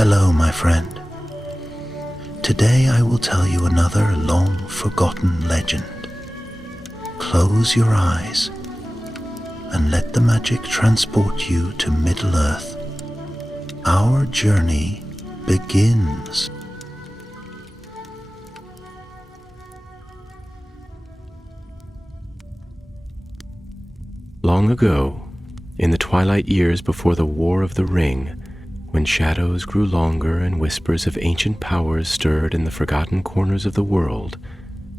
Hello, my friend. Today I will tell you another long-forgotten legend. Close your eyes and let the magic transport you to Middle-earth. Our journey begins. Long ago, in the twilight years before the War of the Ring, when shadows grew longer and whispers of ancient powers stirred in the forgotten corners of the world,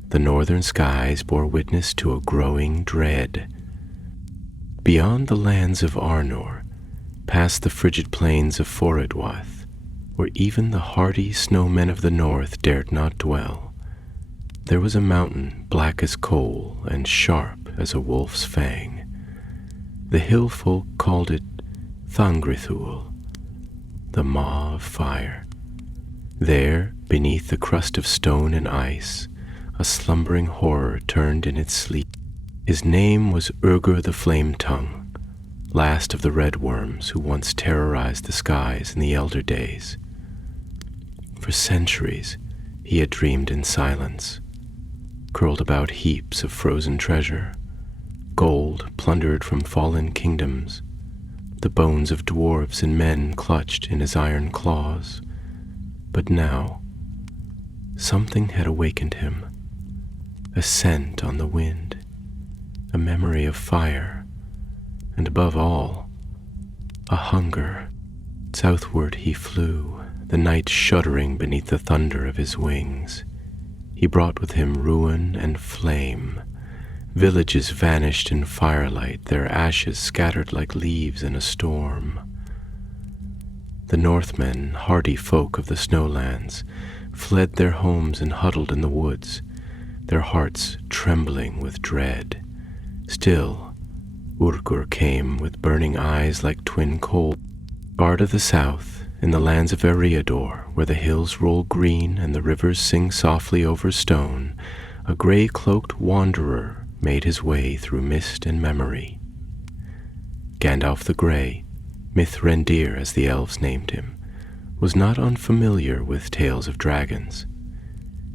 the northern skies bore witness to a growing dread. Beyond the lands of Arnor, past the frigid plains of Forodwath, where even the hardy snowmen of the north dared not dwell, there was a mountain black as coal and sharp as a wolf's fang. The hill folk called it Thangrithul, the Maw of Fire. There, beneath the crust of stone and ice, a slumbering horror turned in its sleep. His name was Urgur the Flame-Tongue, last of the red worms who once terrorized the skies in the elder days. For centuries, he had dreamed in silence, curled about heaps of frozen treasure, gold plundered from fallen kingdoms, the bones of dwarves and men clutched in his iron claws. But now, something had awakened him, a scent on the wind, a memory of fire, and above all, a hunger. Southward he flew, the night shuddering beneath the thunder of his wings. He brought with him ruin and flame. Villages vanished in firelight, their ashes scattered like leaves in a storm. The Northmen, hardy folk of the snowlands, fled their homes and huddled in the woods, their hearts trembling with dread. Still, Urgur came with burning eyes like twin coals. Bard of the south, in the lands of Eriador, where the hills roll green and the rivers sing softly over stone, a gray-cloaked wanderer made his way through mist and memory. Gandalf the Grey, Mithrandir as the elves named him, was not unfamiliar with tales of dragons.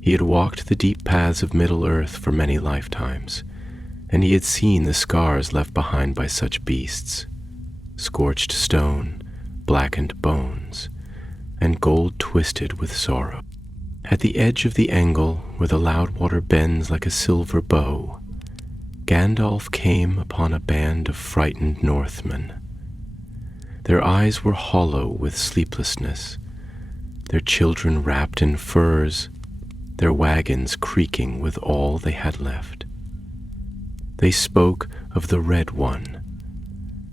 He had walked the deep paths of Middle-earth for many lifetimes, and he had seen the scars left behind by such beasts: scorched stone, blackened bones, and gold twisted with sorrow. At the edge of the Engle, where the Loudwater bends like a silver bow, Gandalf came upon a band of frightened Northmen. Their eyes were hollow with sleeplessness, their children wrapped in furs, their wagons creaking with all they had left. They spoke of the Red One,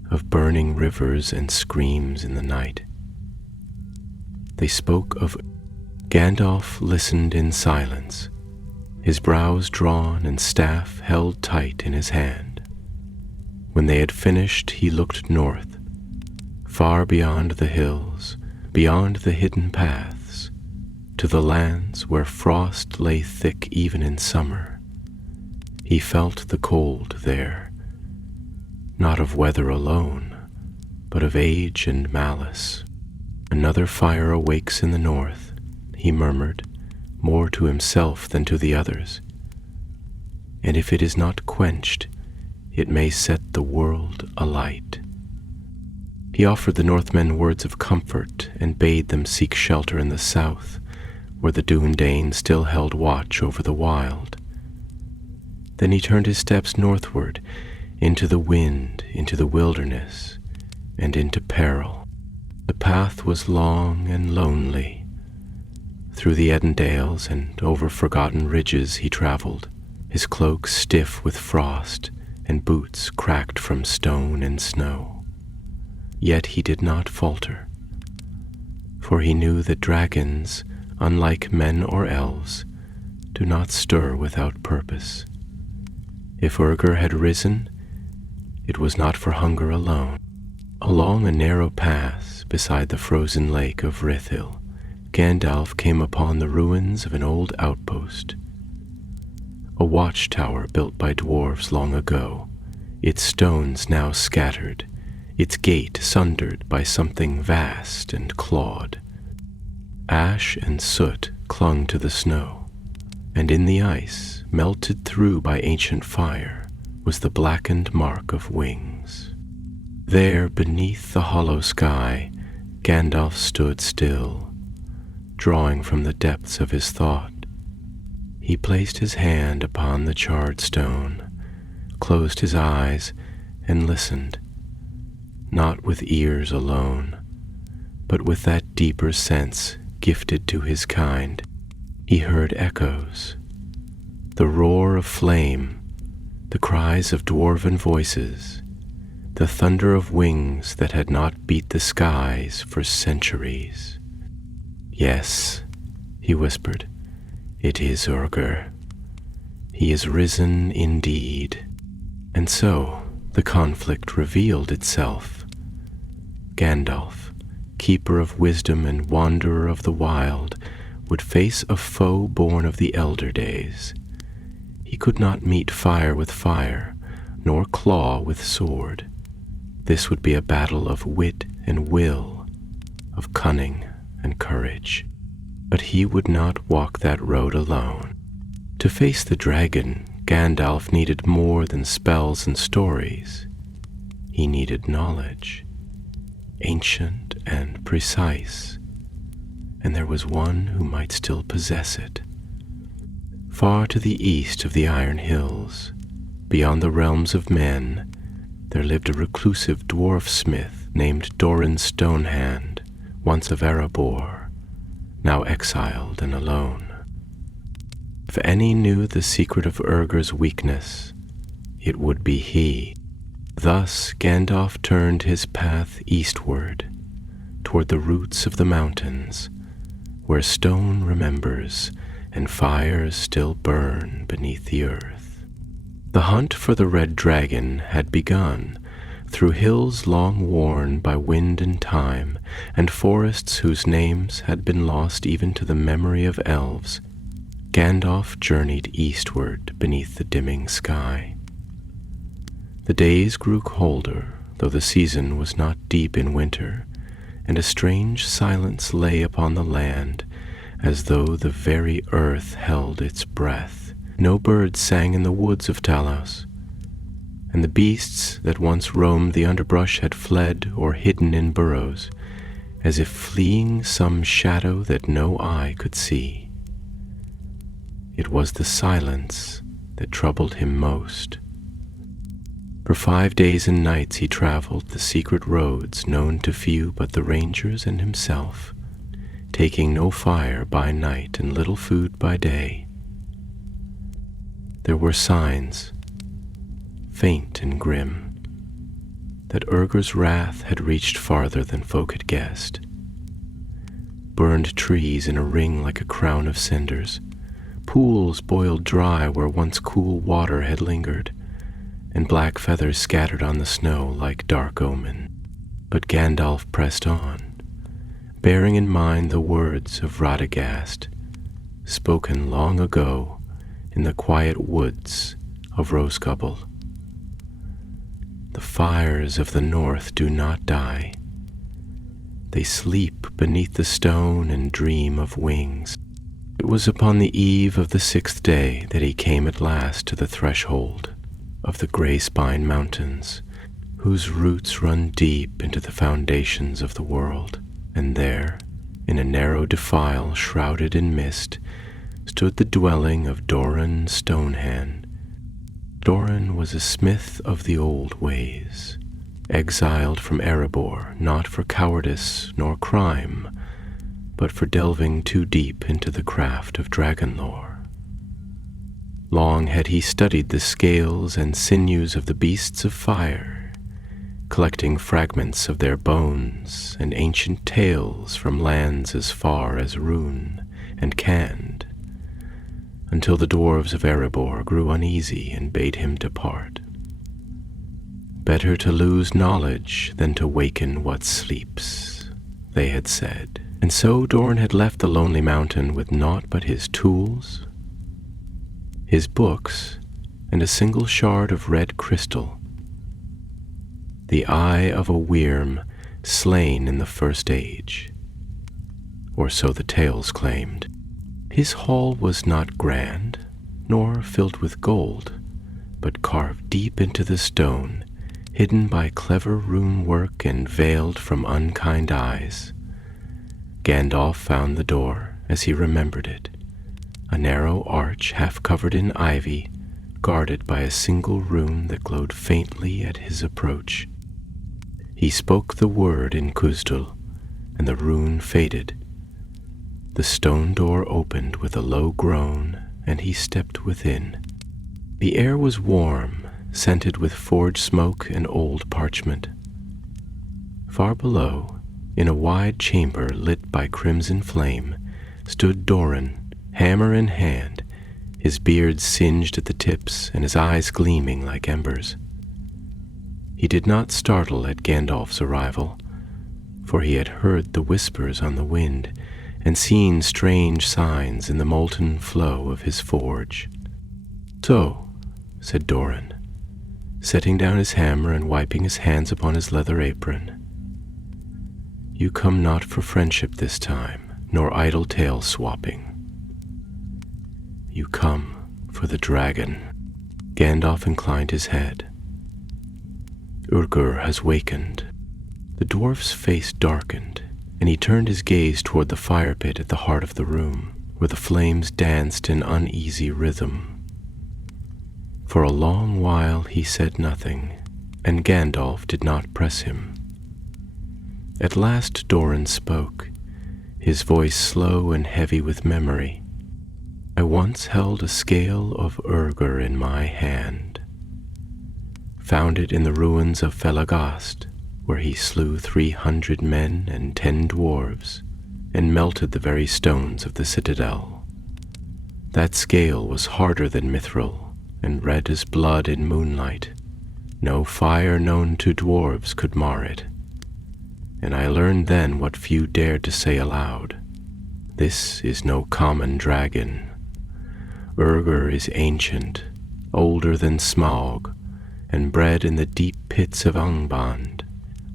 of burning rivers and screams in the night. They spoke of... Gandalf listened in silence, his brows drawn and staff held tight in his hand. When they had finished, he looked north, far beyond the hills, beyond the hidden paths, to the lands where frost lay thick even in summer. He felt the cold there, not of weather alone, but of age and malice. Another fire awakes in the north, he murmured, more to himself than to the others. And if it is not quenched, it may set the world alight. He offered the Northmen words of comfort and bade them seek shelter in the south, where the Dúnedain still held watch over the wild. Then he turned his steps northward, into the wind, into the wilderness, and into peril. The path was long and lonely. Through the Edendales and over forgotten ridges he traveled, his cloak stiff with frost and boots cracked from stone and snow. Yet he did not falter, for he knew that dragons, unlike men or elves, do not stir without purpose. If Urgur had risen, it was not for hunger alone. Along a narrow path beside the frozen lake of Rithil, Gandalf came upon the ruins of an old outpost, a watchtower built by dwarves long ago, its stones now scattered, its gate sundered by something vast and clawed. Ash and soot clung to the snow, and in the ice, melted through by ancient fire, was the blackened mark of wings. There, beneath the hollow sky, Gandalf stood still, drawing from the depths of his thought. He placed his hand upon the charred stone, closed his eyes, and listened, not with ears alone, but with that deeper sense gifted to his kind. He heard echoes, the roar of flame, the cries of dwarven voices, the thunder of wings that had not beat the skies for centuries. "Yes," he whispered, "it is Urger. He is risen indeed." And so the conflict revealed itself. Gandalf, keeper of wisdom and wanderer of the wild, would face a foe born of the elder days. He could not meet fire with fire, nor claw with sword. This would be a battle of wit and will, of cunning and courage. But he would not walk that road alone. To face the dragon, Gandalf needed more than spells and stories. He needed knowledge, ancient and precise, and there was one who might still possess it. Far to the east of the Iron Hills, beyond the realms of men, there lived a reclusive dwarf smith named Doran Stonehand, once of Erebor, now exiled and alone. If any knew the secret of Urger's weakness, it would be he. Thus Gandalf turned his path eastward, toward the roots of the mountains, where stone remembers and fires still burn beneath the earth. The hunt for the red dragon had begun, through hills long worn by wind and time, and forests whose names had been lost even to the memory of elves. Gandalf journeyed eastward beneath the dimming sky. The days grew colder, though the season was not deep in winter, and a strange silence lay upon the land, as though the very earth held its breath. No birds sang in the woods of Talos, and the beasts that once roamed the underbrush had fled or hidden in burrows, as if fleeing some shadow that no eye could see. It was the silence that troubled him most. For 5 days and nights he traveled the secret roads known to few but the rangers and himself, taking no fire by night and little food by day. There were signs, faint and grim, that Urger's wrath had reached farther than folk had guessed. Burned trees in a ring like a crown of cinders, pools boiled dry where once cool water had lingered, and black feathers scattered on the snow like dark omen. But Gandalf pressed on, bearing in mind the words of Radagast, spoken long ago in the quiet woods of Rosegubble. The fires of the north do not die. They sleep beneath the stone and dream of wings. It was upon the eve of the 6th day that he came at last to the threshold of the Grey Spine Mountains, whose roots run deep into the foundations of the world. And there, in a narrow defile shrouded in mist, stood the dwelling of Doran Stonehand. Doran was a smith of the old ways, exiled from Erebor, not for cowardice nor crime, but for delving too deep into the craft of dragon lore. Long had he studied the scales and sinews of the beasts of fire, collecting fragments of their bones and ancient tales from lands as far as Rhûn and Cand, until the dwarves of Erebor grew uneasy and bade him depart. Better to lose knowledge than to waken what sleeps, they had said. And so Doran had left the lonely mountain with naught but his tools, his books, and a single shard of red crystal, the eye of a wyrm slain in the First Age. or so the tales claimed. His hall was not grand, nor filled with gold, but carved deep into the stone, hidden by clever rune work and veiled from unkind eyes. Gandalf found the door as he remembered it, a narrow arch half covered in ivy, guarded by a single rune that glowed faintly at his approach. He spoke the word in Khuzdul, and the rune faded. The stone door opened with a low groan, and he stepped within. The air was warm, scented with forge smoke and old parchment. Far below, in a wide chamber lit by crimson flame, stood Doran, hammer in hand, his beard singed at the tips and his eyes gleaming like embers. He did not startle at Gandalf's arrival, for he had heard the whispers on the wind and seen strange signs in the molten flow of his forge. "So," said Doran, setting down his hammer and wiping his hands upon his leather apron, "you come not for friendship this time, nor idle tale swapping. You come for the dragon." Gandalf inclined his head. "Urgur has wakened." The dwarf's face darkened, and he turned his gaze toward the fire pit at the heart of the room, where the flames danced in uneasy rhythm. For a long while he said nothing, and Gandalf did not press him. At last Doran spoke, his voice slow and heavy with memory. "I once held a scale of Urgur in my hand. Found it in the ruins of Felagast, where he slew 300 men and 10 dwarves, and melted the very stones of the citadel. That scale was harder than mithril, and red as blood in moonlight. No fire known to dwarves could mar it. And I learned then what few dared to say aloud. This is no common dragon. Urgur is ancient, older than Smaug, and bred in the deep pits of Angband,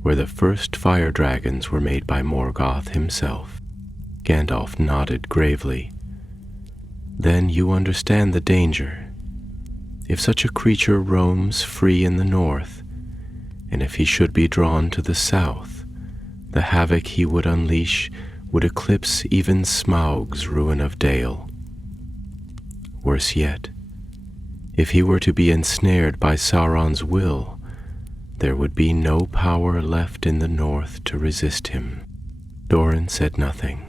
where the first fire dragons were made by Morgoth himself." Gandalf nodded gravely. "Then you understand the danger. If such a creature roams free in the north, and if he should be drawn to the south, the havoc he would unleash would eclipse even Smaug's ruin of Dale. Worse yet, if he were to be ensnared by Sauron's will, there would be no power left in the north to resist him." Doran said nothing,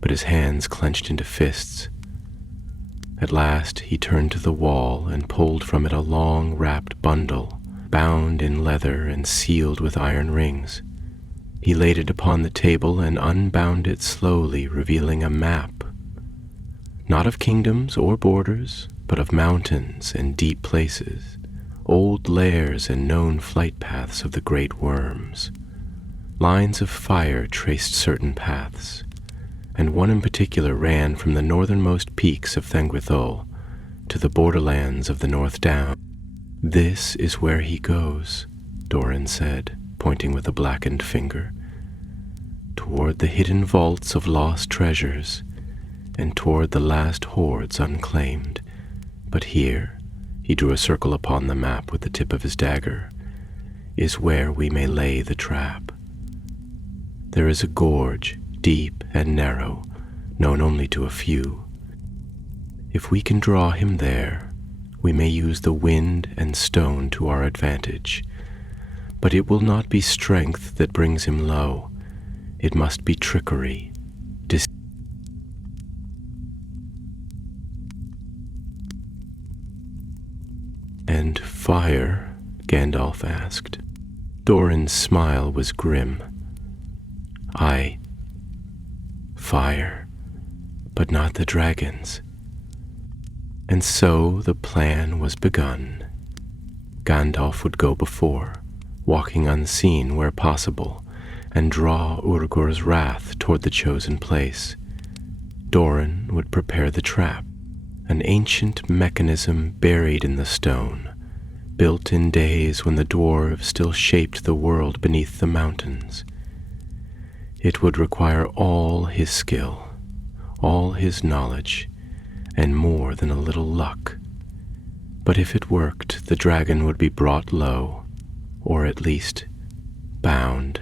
but his hands clenched into fists. At last he turned to the wall and pulled from it a long wrapped bundle, bound in leather and sealed with iron rings. He laid it upon the table and unbound it slowly, revealing a map, not of kingdoms or borders, but of mountains and deep places, old lairs and known flight paths of the great worms. Lines of fire traced certain paths, and one in particular ran from the northernmost peaks of Thengwithul to the borderlands of the North Down. "This is where he goes," Doran said, pointing with a blackened finger, "toward the hidden vaults of lost treasures, and toward the last hoards unclaimed. But here," he drew a circle upon the map with the tip of his dagger, "is where we may lay the trap. There is a gorge, deep and narrow, known only to a few. If we can draw him there, we may use the wind and stone to our advantage. But it will not be strength that brings him low. It must be trickery, "And fire?" Gandalf asked. Doran's smile was grim. "Aye, fire, but not the dragons." And so the plan was begun. Gandalf would go before, walking unseen where possible, and draw Urgur's wrath toward the chosen place. Doran would prepare the trap, an ancient mechanism buried in the stone, built in days when the dwarves still shaped the world beneath the mountains. It would require all his skill, all his knowledge, and more than a little luck. But if it worked, the dragon would be brought low, or at least bound.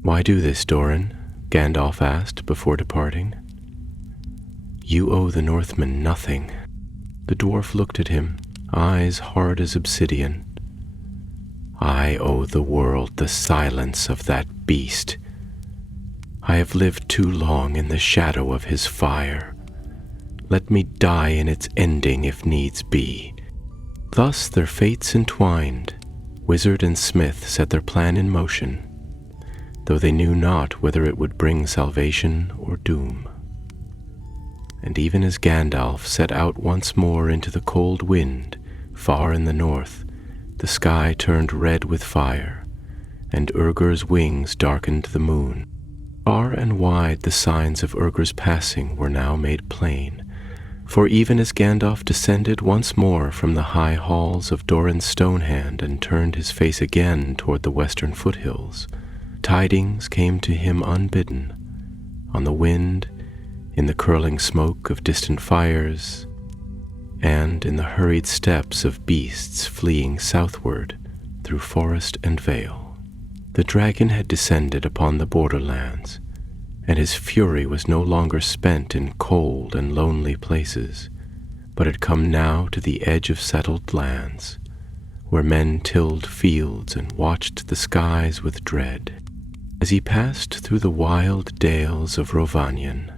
"Why do this, Doran?" Gandalf asked before departing. "You owe the Northmen nothing." The dwarf looked at him, eyes hard as obsidian. "I owe the world the silence of that beast. I have lived too long in the shadow of his fire. Let me die in its ending if needs be." Thus their fates entwined. Wizard and smith set their plan in motion, though they knew not whether it would bring salvation or doom. And even as Gandalf set out once more into the cold wind, far in the north, the sky turned red with fire, and Urger's wings darkened the moon. Far and wide the signs of Urger's passing were now made plain, for even as Gandalf descended once more from the high halls of Doran's Stonehand and turned his face again toward the western foothills, tidings came to him unbidden, on the wind, in the curling smoke of distant fires, and in the hurried steps of beasts fleeing southward through forest and vale. The dragon had descended upon the borderlands, and his fury was no longer spent in cold and lonely places, but had come now to the edge of settled lands, where men tilled fields and watched the skies with dread. As he passed through the wild dales of Rhovanion,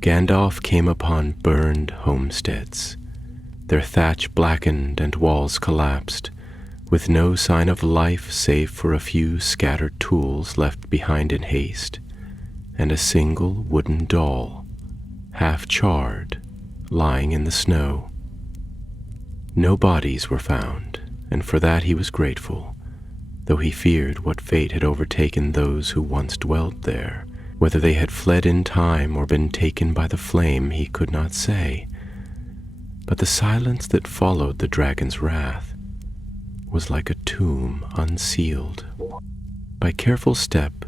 Gandalf came upon burned homesteads, their thatch blackened and walls collapsed, with no sign of life save for a few scattered tools left behind in haste, and a single wooden doll, half charred, lying in the snow. No bodies were found, and for that he was grateful, though he feared what fate had overtaken those who once dwelt there. Whether they had fled in time or been taken by the flame he could not say, but the silence that followed the dragon's wrath was like a tomb unsealed. By careful step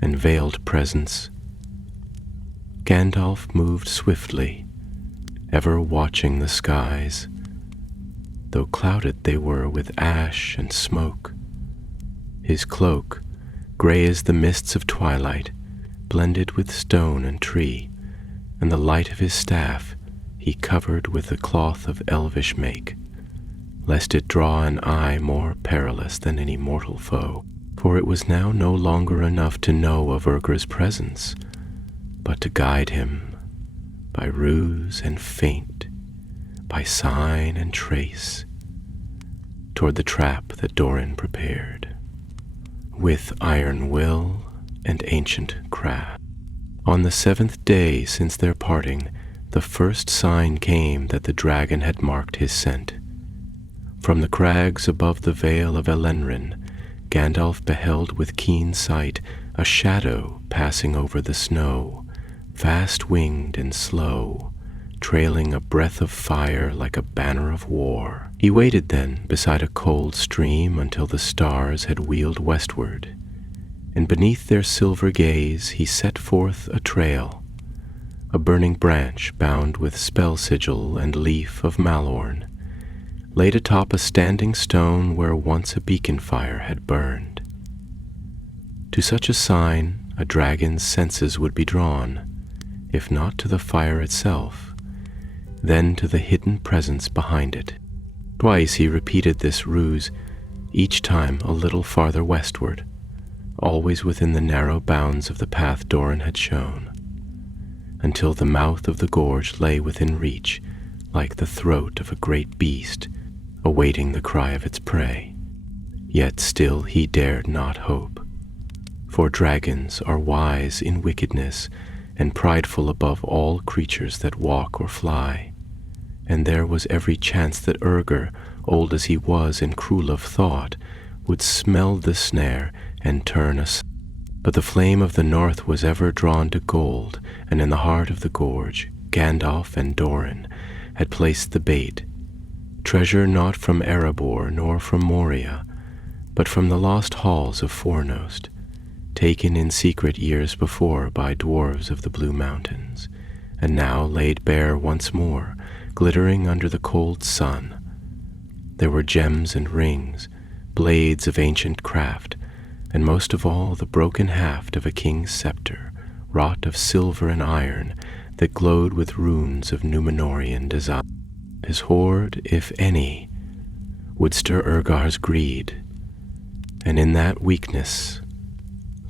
and veiled presence, Gandalf moved swiftly, ever watching the skies, though clouded they were with ash and smoke. His cloak, gray as the mists of twilight, blended with stone and tree, and the light of his staff he covered with a cloth of elvish make, lest it draw an eye more perilous than any mortal foe. For it was now no longer enough to know of Urger's presence, but to guide him, by ruse and feint, by sign and trace, toward the trap that Doran prepared, with iron will and ancient craft. On the 7th day since their parting, the first sign came that the dragon had marked his scent. From the crags above the vale of Elenrin, Gandalf beheld with keen sight a shadow passing over the snow, fast-winged and slow, trailing a breath of fire like a banner of war. He waited then beside a cold stream until the stars had wheeled westward, and beneath their silver gaze he set forth a trail, a burning branch bound with spell sigil and leaf of Malorn, laid atop a standing stone where once a beacon fire had burned. To such a sign a dragon's senses would be drawn, if not to the fire itself, then to the hidden presence behind it. Twice he repeated this ruse, each time a little farther westward, always within the narrow bounds of the path Doran had shown, until the mouth of the gorge lay within reach, like the throat of a great beast, awaiting the cry of its prey. Yet still he dared not hope, for dragons are wise in wickedness and prideful above all creatures that walk or fly, and there was every chance that Urger, old as he was and cruel of thought, would smell the snare and turn aside. But the flame of the north was ever drawn to gold, and in the heart of the gorge, Gandalf and Doran had placed the bait, treasure not from Erebor nor from Moria, but from the lost halls of Fornost, taken in secret years before by dwarves of the Blue Mountains, and now laid bare once more, glittering under the cold sun. There were gems and rings, blades of ancient craft, and most of all the broken haft of a king's scepter, wrought of silver and iron, that glowed with runes of Númenorian design. His hoard, if any, would stir Urgar's greed, and in that weakness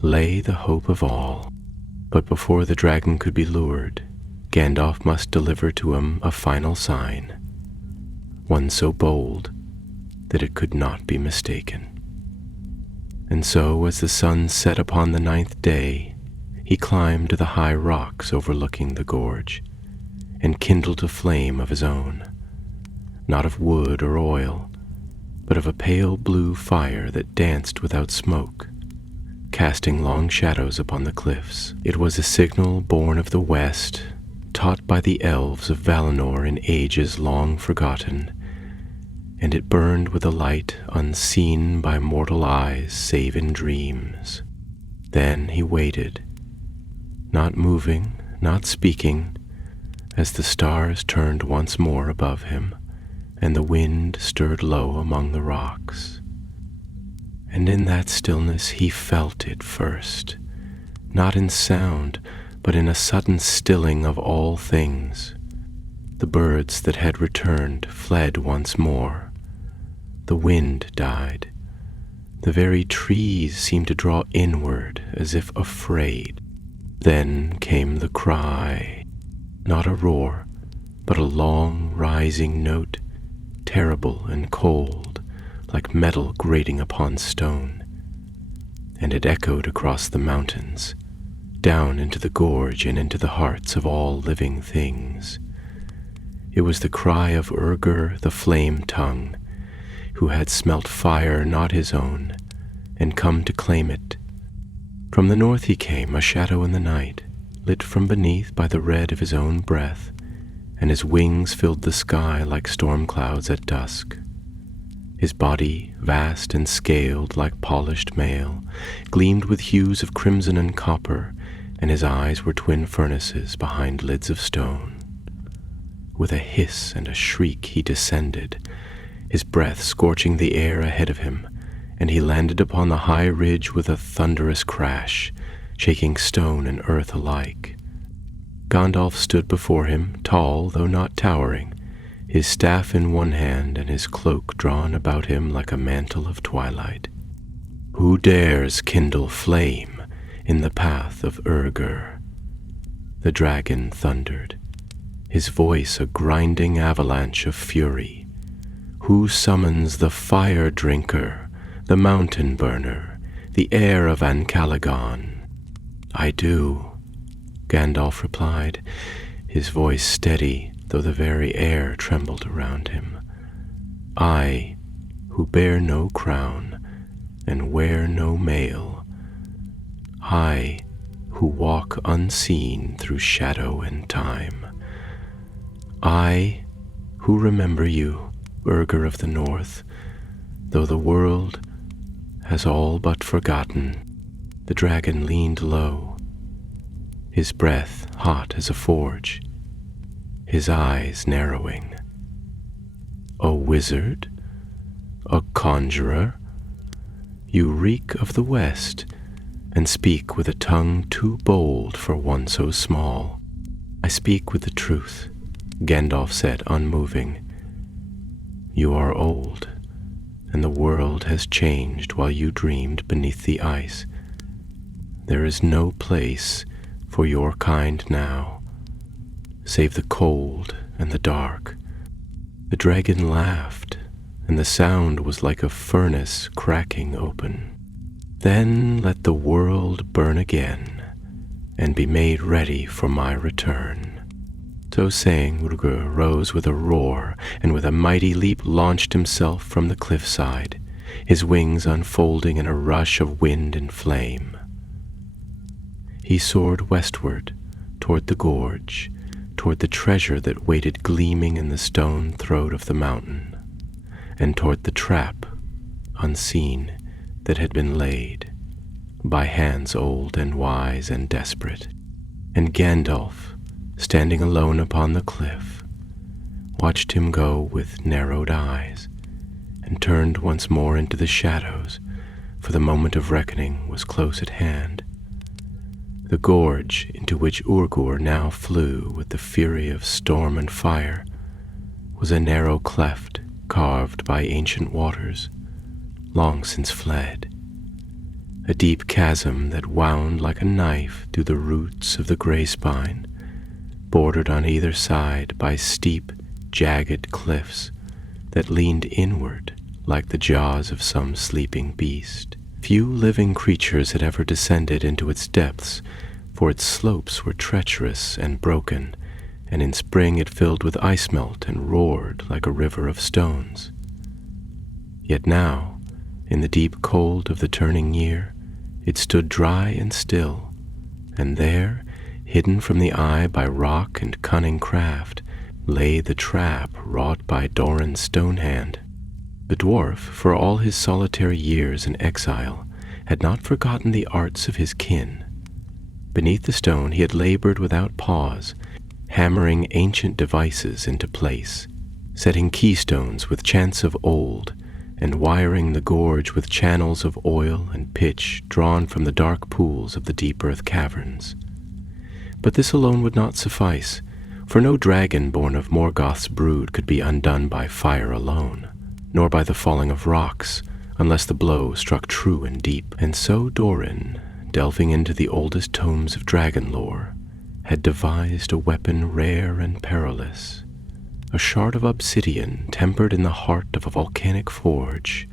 lay the hope of all. But before the dragon could be lured, Gandalf must deliver to him a final sign, one so bold that it could not be mistaken. And so, as the sun set upon the 9th day, he climbed to the high rocks overlooking the gorge, and kindled a flame of his own, not of wood or oil, but of a pale blue fire that danced without smoke, casting long shadows upon the cliffs. It was a signal born of the west, taught by the elves of Valinor in ages long forgotten, and it burned with a light unseen by mortal eyes save in dreams. Then he waited, not moving, not speaking, as the stars turned once more above him, and the wind stirred low among the rocks. And in that stillness he felt it first, not in sound, but in a sudden stilling of all things. The birds that had returned fled once more. The wind died. The very trees seemed to draw inward as if afraid. Then came the cry, not a roar, but a long rising note, terrible and cold, like metal grating upon stone. And it echoed across the mountains, down into the gorge and into the hearts of all living things. It was the cry of Urgar the Flame-Tongue, who had smelt fire not his own, and come to claim it. From the north he came, a shadow in the night, lit from beneath by the red of his own breath, and his wings filled the sky like storm clouds at dusk. His body, vast and scaled like polished mail, gleamed with hues of crimson and copper, and his eyes were twin furnaces behind lids of stone. With a hiss and a shriek he descended, his breath scorching the air ahead of him, and he landed upon the high ridge with a thunderous crash, shaking stone and earth alike. Gandalf stood before him, tall though not towering, his staff in one hand and his cloak drawn about him like a mantle of twilight. "Who dares kindle flame in the path of Urgar?" The dragon thundered, his voice a grinding avalanche of fury. "Who summons the fire drinker, the mountain burner, the heir of Ancalagon?" "I do," Gandalf replied, his voice steady, though the very air trembled around him. "I, who bear no crown and wear no mail. I, who walk unseen through shadow and time. I, who remember you, Urgar of the North, though the world has all but forgotten." The dragon leaned low, his breath hot as a forge, his eyes narrowing. "A wizard? A conjurer? You reek of the West, and speak with a tongue too bold for one so small." "I speak with the truth," Gandalf said, unmoving. "You are old, and the world has changed while you dreamed beneath the ice. There is no place for your kind now, save the cold and the dark." The dragon laughed, and the sound was like a furnace cracking open. "Then let the world burn again, and be made ready for my return." So saying, Urgar rose with a roar, and with a mighty leap launched himself from the cliffside, his wings unfolding in a rush of wind and flame. He soared westward, toward the gorge, toward the treasure that waited gleaming in the stone throat of the mountain, and toward the trap, unseen, that had been laid. by hands old and wise and desperate. And Gandalf, standing alone upon the cliff, watched him go with narrowed eyes, and turned once more into the shadows, for the moment of reckoning was close at hand. The gorge into which Urgur now flew with the fury of storm and fire was a narrow cleft carved by ancient waters, long since fled, a deep chasm that wound like a knife through the roots of the grey spine, bordered on either side by steep, jagged cliffs that leaned inward like the jaws of some sleeping beast. Few living creatures had ever descended into its depths, for its slopes were treacherous and broken, and in spring it filled with ice melt and roared like a river of stones. Yet now, in the deep cold of the turning year, it stood dry and still, and there, hidden from the eye by rock and cunning craft, lay the trap wrought by Doran's stone hand. The dwarf, for all his solitary years in exile, had not forgotten the arts of his kin. Beneath the stone he had labored without pause, hammering ancient devices into place, setting keystones with chants of old, and wiring the gorge with channels of oil and pitch drawn from the dark pools of the deep earth caverns. But this alone would not suffice, for no dragon born of Morgoth's brood could be undone by fire alone, nor by the falling of rocks, unless the blow struck true and deep. And so Doran, delving into the oldest tomes of dragon lore, had devised a weapon rare and perilous, a shard of obsidian tempered in the heart of a volcanic forge,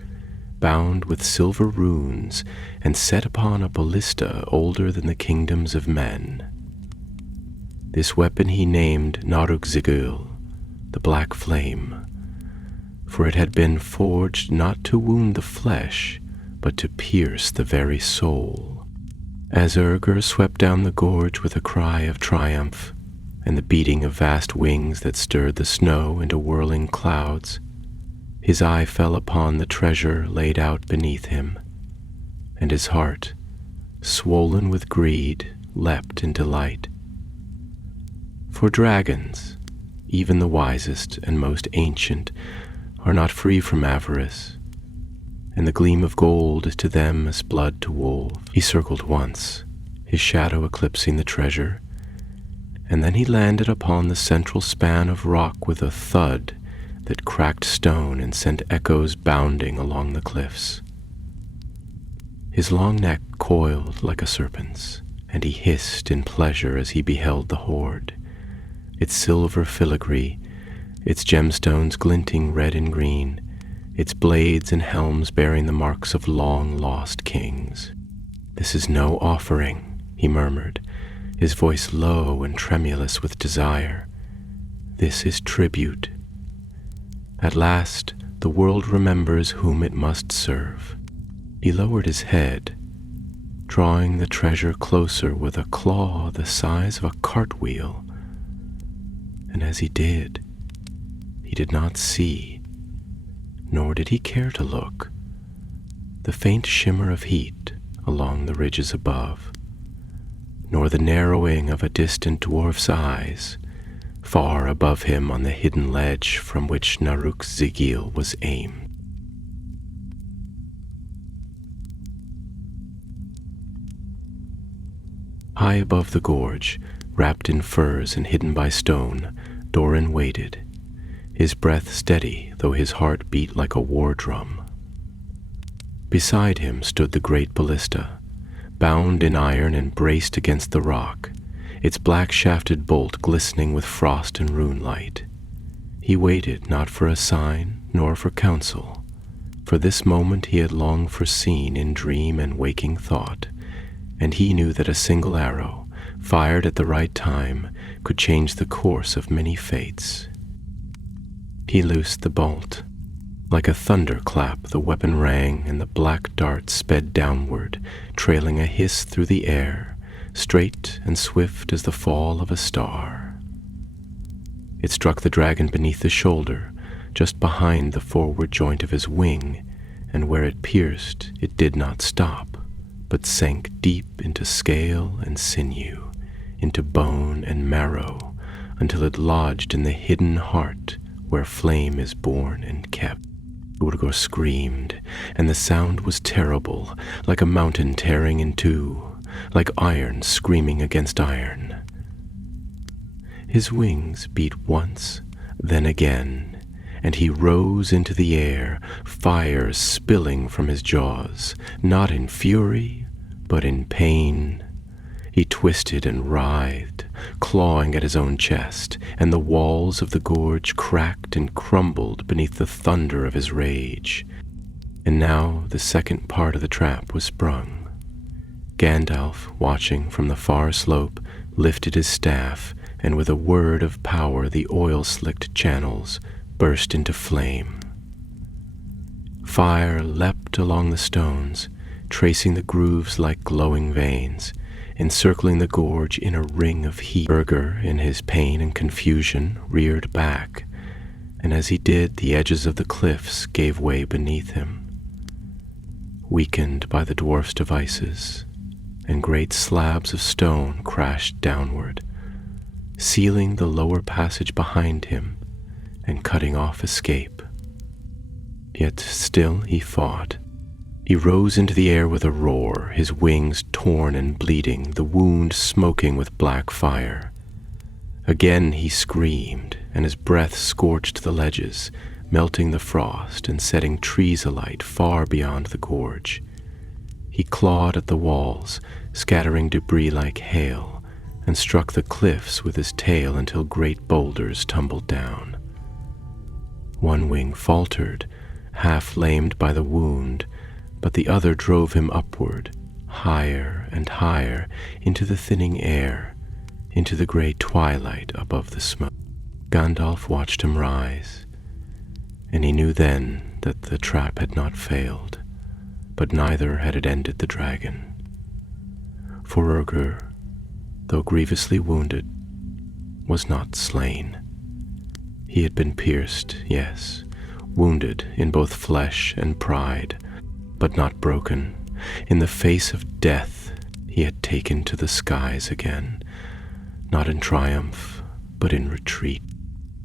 bound with silver runes and set upon a ballista older than the kingdoms of men. This weapon he named Naruk-Zigul, the Black Flame, for it had been forged not to wound the flesh, but to pierce the very soul. As Urgur swept down the gorge with a cry of triumph, and the beating of vast wings that stirred the snow into whirling clouds, his eye fell upon the treasure laid out beneath him, and his heart, swollen with greed, leapt in delight. For dragons, even the wisest and most ancient, are not free from avarice, and the gleam of gold is to them as blood to wolves. He circled once, his shadow eclipsing the treasure, and then he landed upon the central span of rock with a thud that cracked stone and sent echoes bounding along the cliffs. His long neck coiled like a serpent's, and he hissed in pleasure as he beheld the hoard, its silver filigree, its gemstones glinting red and green, its blades and helms bearing the marks of long-lost kings. "This is no offering," he murmured, his voice low and tremulous with desire. "This is tribute. At last, the world remembers whom it must serve." He lowered his head, drawing the treasure closer with a claw the size of a cartwheel, and as he did not see, nor did he care to look, the faint shimmer of heat along the ridges above, nor the narrowing of a distant dwarf's eyes far above him on the hidden ledge from which Naruk-Zigul was aimed. High above the gorge, wrapped in furs and hidden by stone, Doran waited, his breath steady though his heart beat like a war drum. Beside him stood the great ballista, bound in iron and braced against the rock, its black-shafted bolt glistening with frost and runelight. He waited not for a sign nor for counsel, for this moment he had long foreseen in dream and waking thought, and he knew that a single arrow, fired at the right time, could change the course of many fates. He loosed the bolt. Like a thunderclap the weapon rang, and the black dart sped downward, trailing a hiss through the air, straight and swift as the fall of a star. It struck the dragon beneath the shoulder, just behind the forward joint of his wing, and where it pierced it did not stop, but sank deep into scale and sinew, into bone and marrow, until it lodged in the hidden heart where flame is born and kept. Urgur screamed, and the sound was terrible, like a mountain tearing in two, like iron screaming against iron. His wings beat once, then again, and he rose into the air, fire spilling from his jaws, not in fury, but in pain. He twisted and writhed, clawing at his own chest, and the walls of the gorge cracked and crumbled beneath the thunder of his rage. And now the second part of the trap was sprung. Gandalf, watching from the far slope, lifted his staff, and with a word of power the oil-slicked channels burst into flame. Fire leapt along the stones, tracing the grooves like glowing veins, encircling the gorge in a ring of heat. Urgur, in his pain and confusion, reared back, and as he did, the edges of the cliffs gave way beneath him. Weakened by the dwarf's devices, and great slabs of stone crashed downward, sealing the lower passage behind him and cutting off escape. Yet still he fought. He rose into the air with a roar, his wings torn and bleeding, the wound smoking with black fire. Again he screamed, and his breath scorched the ledges, melting the frost and setting trees alight far beyond the gorge. He clawed at the walls, scattering debris like hail, and struck the cliffs with his tail until great boulders tumbled down. One wing faltered, half lamed by the wound, but the other drove him upward, higher and higher, into the thinning air, into the gray twilight above the smoke. Gandalf watched him rise, and he knew then that the trap had not failed, but neither had it ended the dragon. For Urgur, though grievously wounded, was not slain. He had been pierced, yes, wounded in both flesh and pride, but not broken. In the face of death, he had taken to the skies again, not in triumph, but in retreat.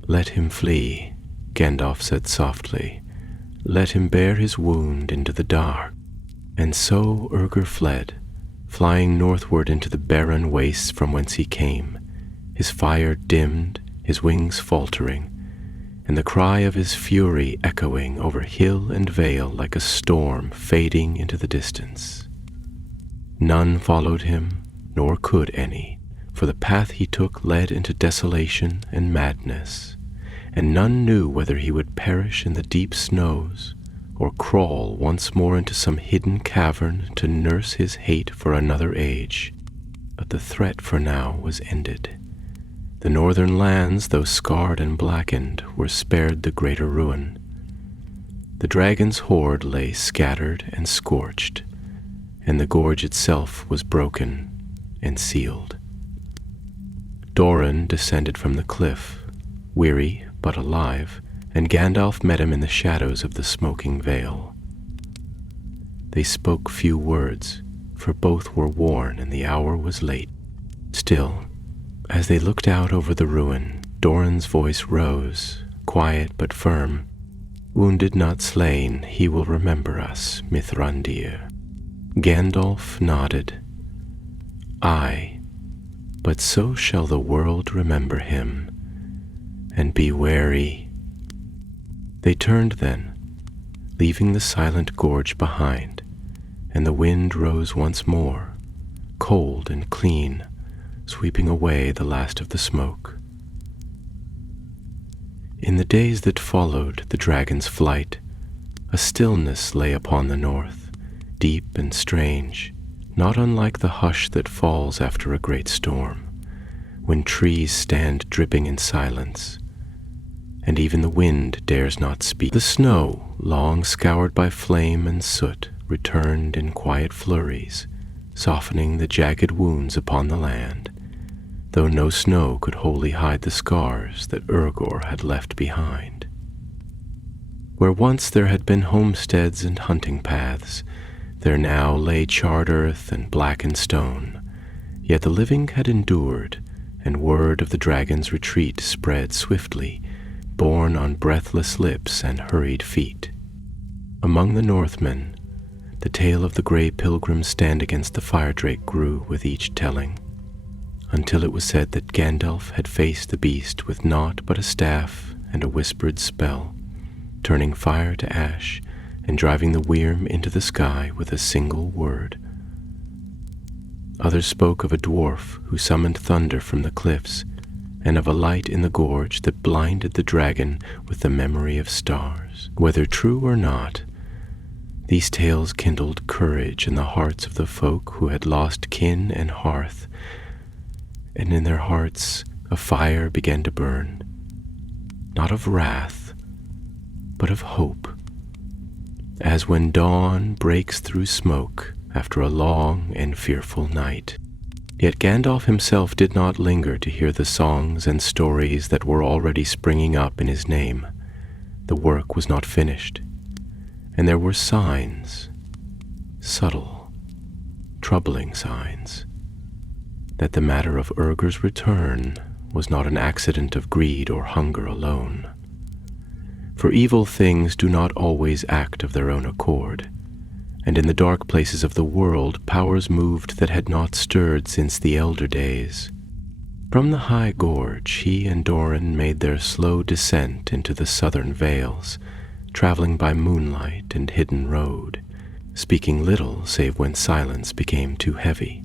Let him flee, Gandalf said softly. Let him bear his wound into the dark. And so Urgur fled, flying northward into the barren wastes from whence he came, his fire dimmed, his wings faltering, and the cry of his fury echoing over hill and vale like a storm fading into the distance. None followed him, nor could any, for the path he took led into desolation and madness, and none knew whether he would perish in the deep snows or crawl once more into some hidden cavern to nurse his hate for another age. But the threat for now was ended. The northern lands, though scarred and blackened, were spared the greater ruin. The dragon's horde lay scattered and scorched, and the gorge itself was broken and sealed. Doran descended from the cliff, weary but alive, and Gandalf met him in the shadows of the smoking vale. They spoke few words, for both were worn and the hour was late. Still, as they looked out over the ruin, Doran's voice rose, quiet but firm. Wounded not slain, he will remember us, Mithrandir. Gandalf nodded. Aye, but so shall the world remember him, and be wary. They turned then, leaving the silent gorge behind, and the wind rose once more, cold and clean, sweeping away the last of the smoke. In the days that followed the dragon's flight, a stillness lay upon the north, deep and strange, not unlike the hush that falls after a great storm, when trees stand dripping in silence, and even the wind dares not speak. The snow, long scoured by flame and soot, returned in quiet flurries, softening the jagged wounds upon the land, though no snow could wholly hide the scars that Urgur had left behind. Where once there had been homesteads and hunting paths, There now lay charred earth and blackened stone, yet the living had endured, and word of the dragon's retreat spread swiftly, borne on breathless lips and hurried feet. Among the Northmen, the tale of the grey pilgrim's stand against the fire-drake grew with each telling, until it was said that Gandalf had faced the beast with naught but a staff and a whispered spell, turning fire to ash and driving the wyrm into the sky with a single word. Others spoke of a dwarf who summoned thunder from the cliffs, and of a light in the gorge that blinded the dragon with the memory of stars. Whether true or not, these tales kindled courage in the hearts of the folk who had lost kin and hearth, and in their hearts a fire began to burn, not of wrath, but of hope, as when dawn breaks through smoke after a long and fearful night. Yet Gandalf himself did not linger to hear the songs and stories that were already springing up in his name. The work was not finished, and there were signs, subtle, troubling signs, that the matter of Urger's return was not an accident of greed or hunger alone. For evil things do not always act of their own accord, and in the dark places of the world powers moved that had not stirred since the elder days. From the high gorge he and Doran made their slow descent into the southern vales, traveling by moonlight and hidden road, speaking little save when silence became too heavy.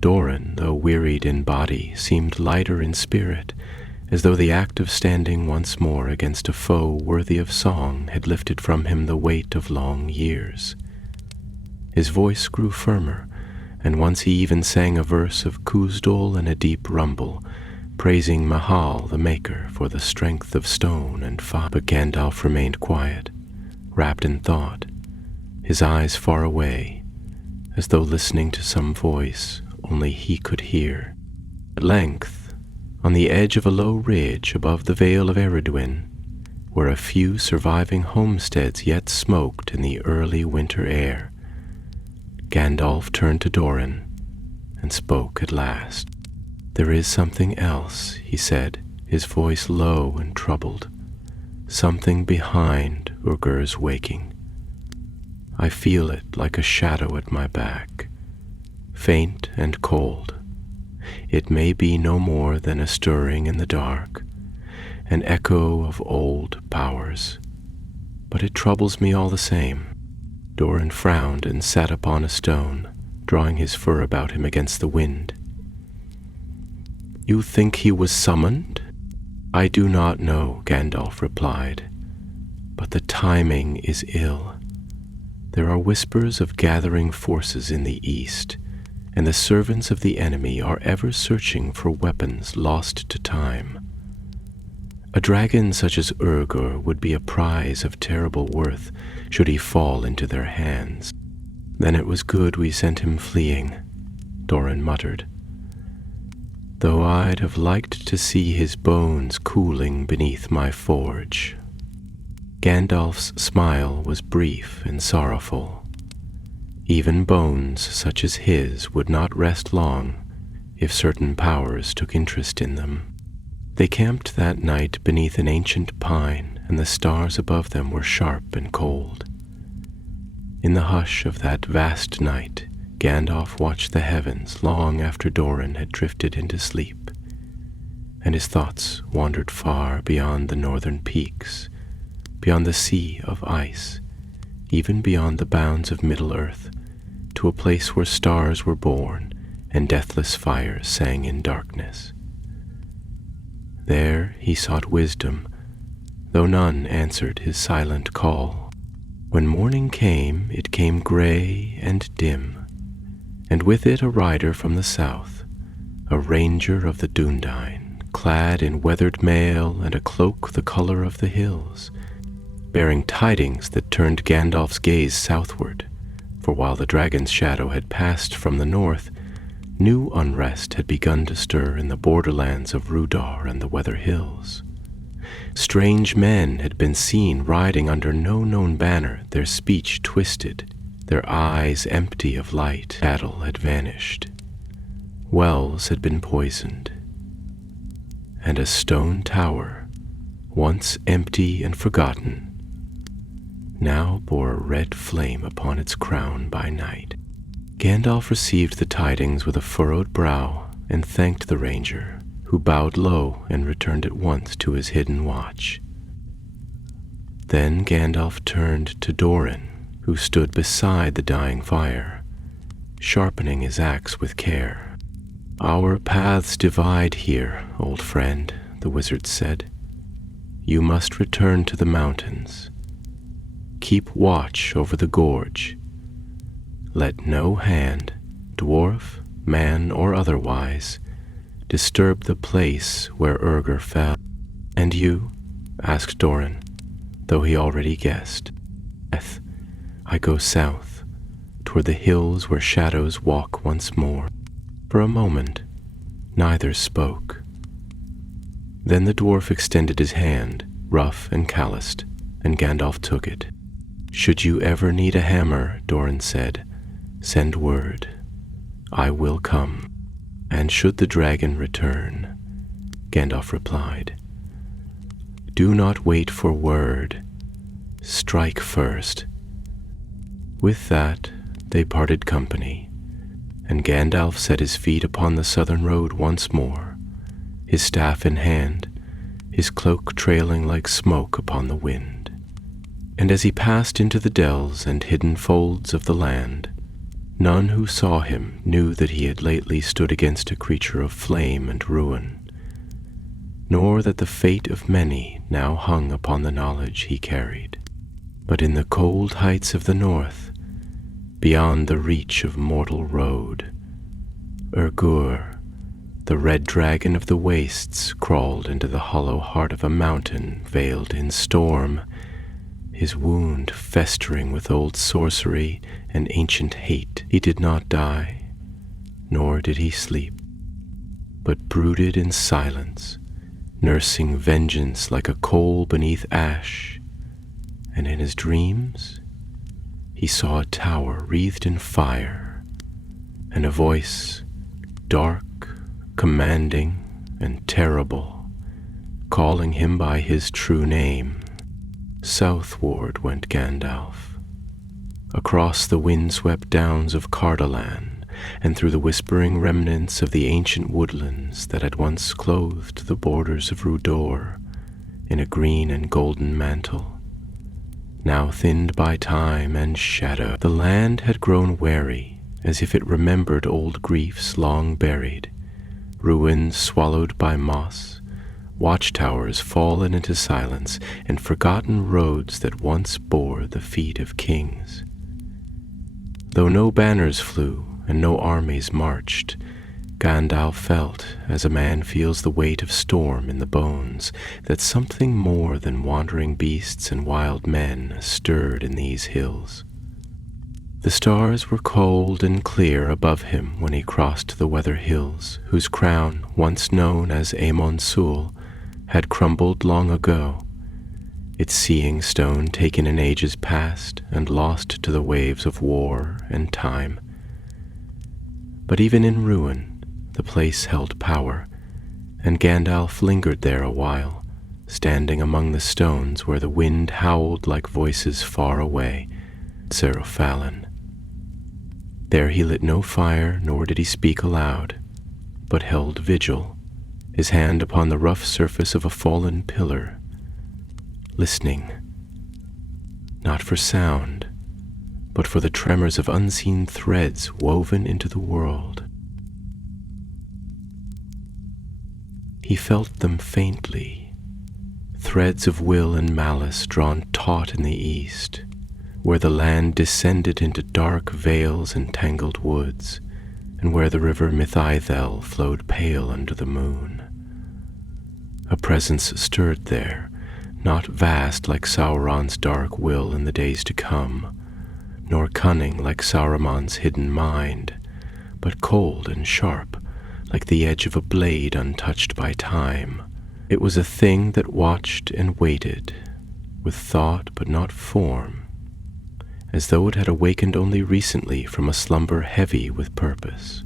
Doran, though wearied in body, seemed lighter in spirit, as though the act of standing once more against a foe worthy of song had lifted from him the weight of long years. His voice grew firmer, and once he even sang a verse of Khuzdul in a deep rumble, praising Mahal the Maker for the strength of stone and fire. But Gandalf remained quiet, wrapped in thought, his eyes far away, as though listening to some voice only he could hear. At length, on the edge of a low ridge above the Vale of Eredwin, where a few surviving homesteads yet smoked in the early winter air, Gandalf turned to Doran and spoke at last. "There is something else," he said, his voice low and troubled, "something behind Urger's waking. I feel it like a shadow at my back, faint and cold. It may be no more than a stirring in the dark, an echo of old powers, but it troubles me all the same." Doran frowned and sat upon a stone, drawing his fur about him against the wind. "You think he was summoned?" "I do not know," Gandalf replied, "but the timing is ill. There are whispers of gathering forces in the east, and the servants of the enemy are ever searching for weapons lost to time. A dragon such as Urger would be a prize of terrible worth should he fall into their hands." "Then it was good we sent him fleeing," Doran muttered, "though I'd have liked to see his bones cooling beneath my forge." Gandalf's smile was brief and sorrowful. Even bones such as his would not rest long if certain powers took interest in them. They camped that night beneath an ancient pine, and the stars above them were sharp and cold. In the hush of that vast night, Gandalf watched the heavens long after Doran had drifted into sleep, and his thoughts wandered far beyond the northern peaks, beyond the sea of ice, even beyond the bounds of Middle-earth, to a place where stars were born and deathless fires sang in darkness. There he sought wisdom, though none answered his silent call. When morning came, it came gray and dim, and with it a rider from the south, a ranger of the Dúnedain, clad in weathered mail and a cloak the color of the hills, bearing tidings that turned Gandalf's gaze southward. For while the dragon's shadow had passed from the north, new unrest had begun to stir in the borderlands of Rudar and the Weather Hills. Strange men had been seen riding under no known banner, their speech twisted, their eyes empty of light. Cattle had vanished. Wells had been poisoned. And a stone tower, once empty and forgotten, now bore a red flame upon its crown by night. Gandalf received the tidings with a furrowed brow and thanked the ranger, who bowed low and returned at once to his hidden watch. Then Gandalf turned to Doran, who stood beside the dying fire, sharpening his axe with care. "Our paths divide here, old friend," the wizard said. "You must return to the mountains. Keep watch over the gorge. Let no hand, dwarf, man, or otherwise, disturb the place where Urger fell." "And you?" asked Doran, though he already guessed. "I go south, toward the hills where shadows walk once more." For a moment, neither spoke. Then the dwarf extended his hand, rough and calloused, and Gandalf took it. "Should you ever need a hammer," Doran said, "send word. I will come." "And should the dragon return," Gandalf replied, "do not wait for word. Strike first." With that, they parted company, and Gandalf set his feet upon the southern road once more, his staff in hand, his cloak trailing like smoke upon the wind. And as he passed into the dells and hidden folds of the land, none who saw him knew that he had lately stood against a creature of flame and ruin, nor that the fate of many now hung upon the knowledge he carried. But in the cold heights of the north, beyond the reach of mortal road, Urgur, the red dragon of the wastes, crawled into the hollow heart of a mountain veiled in storm, his wound festering with old sorcery and ancient hate. He did not die, nor did he sleep, but brooded in silence, nursing vengeance like a coal beneath ash, and in his dreams he saw a tower wreathed in fire, and a voice, dark, commanding, and terrible, calling him by his true name. Southward went Gandalf, across the windswept downs of Cardolan, and through the whispering remnants of the ancient woodlands that had once clothed the borders of Rudor in a green and golden mantle, now thinned by time and shadow. The land had grown wary, as if it remembered old griefs long buried, ruins swallowed by moss, watchtowers fallen into silence, and forgotten roads that once bore the feet of kings. Though no banners flew and no armies marched, Gandalf felt, as a man feels the weight of storm in the bones, that something more than wandering beasts and wild men stirred in these hills. The stars were cold and clear above him when he crossed the weather hills, whose crown, once known as Amon Sul, had crumbled long ago, its seeing stone taken in ages past and lost to the waves of war and time. But even in ruin, the place held power, and Gandalf lingered there a while, standing among the stones where the wind howled like voices far away, Seraphalin. There he lit no fire, nor did he speak aloud, but held vigil, his hand upon the rough surface of a fallen pillar, listening, not for sound, but for the tremors of unseen threads woven into the world. He felt them faintly, threads of will and malice drawn taut in the east, where the land descended into dark vales and tangled woods, and where the river Mithithel flowed pale under the moon. A presence stirred there, not vast like Sauron's dark will in the days to come, nor cunning like Saruman's hidden mind, but cold and sharp, like the edge of a blade untouched by time. It was a thing that watched and waited, with thought but not form, as though it had awakened only recently from a slumber heavy with purpose.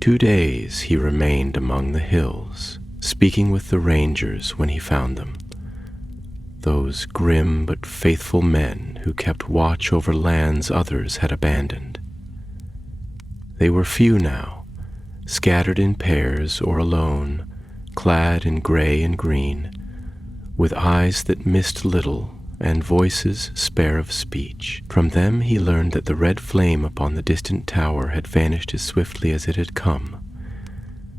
2 days he remained among the hills, speaking with the rangers when he found them, those grim but faithful men who kept watch over lands others had abandoned. They were few now, scattered in pairs or alone, clad in gray and green, with eyes that missed little and voices spare of speech. From them he learned that the red flame upon the distant tower had vanished as swiftly as it had come,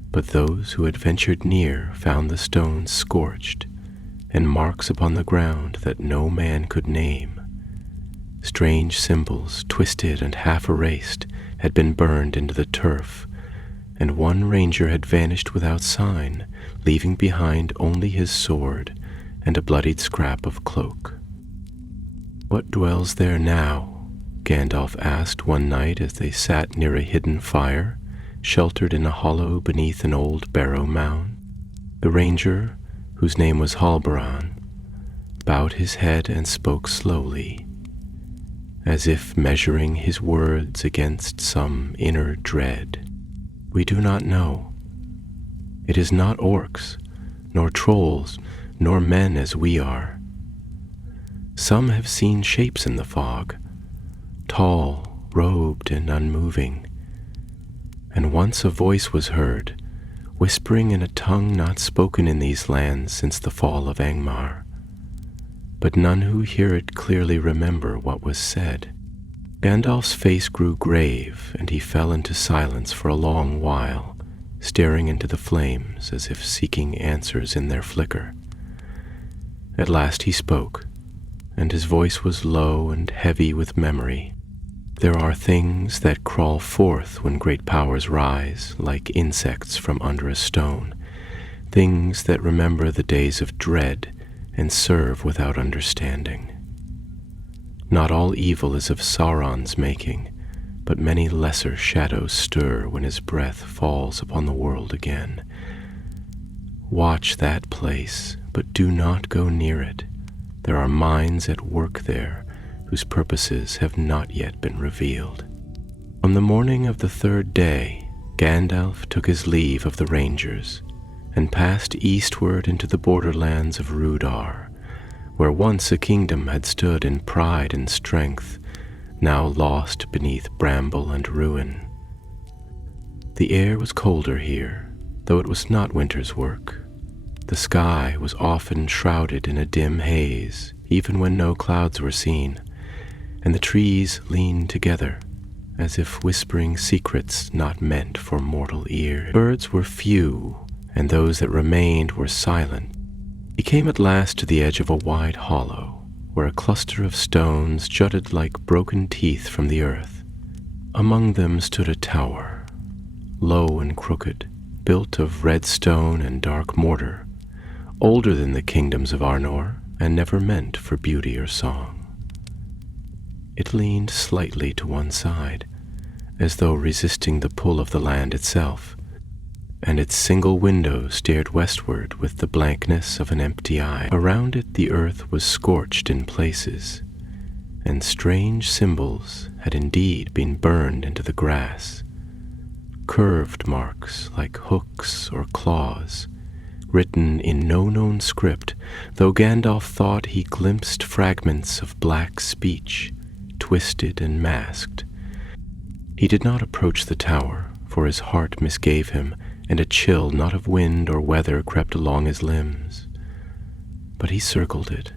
but those who had ventured near found the stones scorched and marks upon the ground that no man could name. Strange symbols, twisted and half erased, had been burned into the turf, and one ranger had vanished without sign, leaving behind only his sword and a bloodied scrap of cloak. "What dwells there now?" Gandalf asked one night as they sat near a hidden fire, sheltered in a hollow beneath an old barrow mound. The ranger, whose name was Halberan, bowed his head and spoke slowly, as if measuring his words against some inner dread. "We do not know. It is not orcs, nor trolls, nor men as we are. Some have seen shapes in the fog, tall, robed, and unmoving. And once a voice was heard, whispering in a tongue not spoken in these lands since the fall of Angmar. But none who hear it clearly remember what was said." Gandalf's face grew grave, and he fell into silence for a long while, staring into the flames as if seeking answers in their flicker. At last he spoke, and his voice was low and heavy with memory. "There are things that crawl forth when great powers rise, like insects from under a stone, things that remember the days of dread and serve without understanding. Not all evil is of Sauron's making, but many lesser shadows stir when his breath falls upon the world again. Watch that place, but do not go near it. There are minds at work there whose purposes have not yet been revealed." On the morning of the 3rd day, Gandalf took his leave of the rangers and passed eastward into the borderlands of Rudar, where once a kingdom had stood in pride and strength, now lost beneath bramble and ruin. The air was colder here, though it was not winter's work. The sky was often shrouded in a dim haze, even when no clouds were seen, and the trees leaned together, as if whispering secrets not meant for mortal ear. Birds were few, and those that remained were silent. He came at last to the edge of a wide hollow, where a cluster of stones jutted like broken teeth from the earth. Among them stood a tower, low and crooked, built of red stone and dark mortar, older than the kingdoms of Arnor, and never meant for beauty or song. It leaned slightly to one side, as though resisting the pull of the land itself, and its single window stared westward with the blankness of an empty eye. Around it the earth was scorched in places, and strange symbols had indeed been burned into the grass, curved marks like hooks or claws, written in no known script, though Gandalf thought he glimpsed fragments of black speech, twisted and masked. He did not approach the tower, for his heart misgave him, and a chill not of wind or weather crept along his limbs. But he circled it,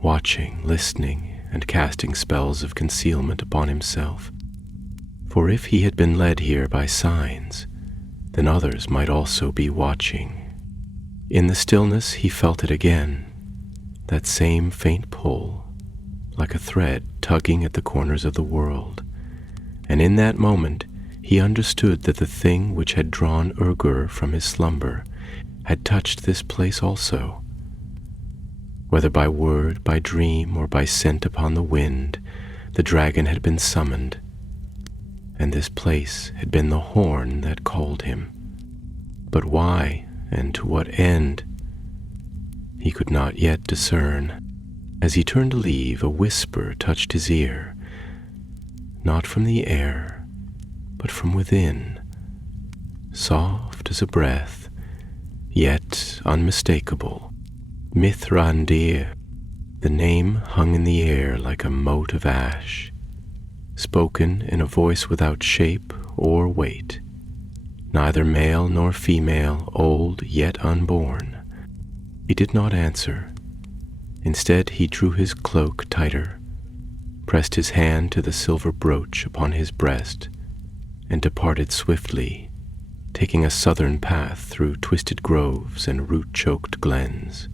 watching, listening, and casting spells of concealment upon himself. For if he had been led here by signs, then others might also be watching. In the stillness he felt it again, that same faint pull, like a thread tugging at the corners of the world, and in that moment he understood that the thing which had drawn Urgur from his slumber had touched this place also. Whether by word, by dream, or by scent upon the wind, the dragon had been summoned, and this place had been the horn that called him. But why, and to what end, he could not yet discern. As he turned to leave, a whisper touched his ear, not from the air, but from within, soft as a breath, yet unmistakable. Mithrandir, the name hung in the air like a mote of ash, spoken in a voice without shape or weight, neither male nor female, old yet unborn. He did not answer. Instead, he drew his cloak tighter, pressed his hand to the silver brooch upon his breast, and departed swiftly, taking a southern path through twisted groves and root-choked glens.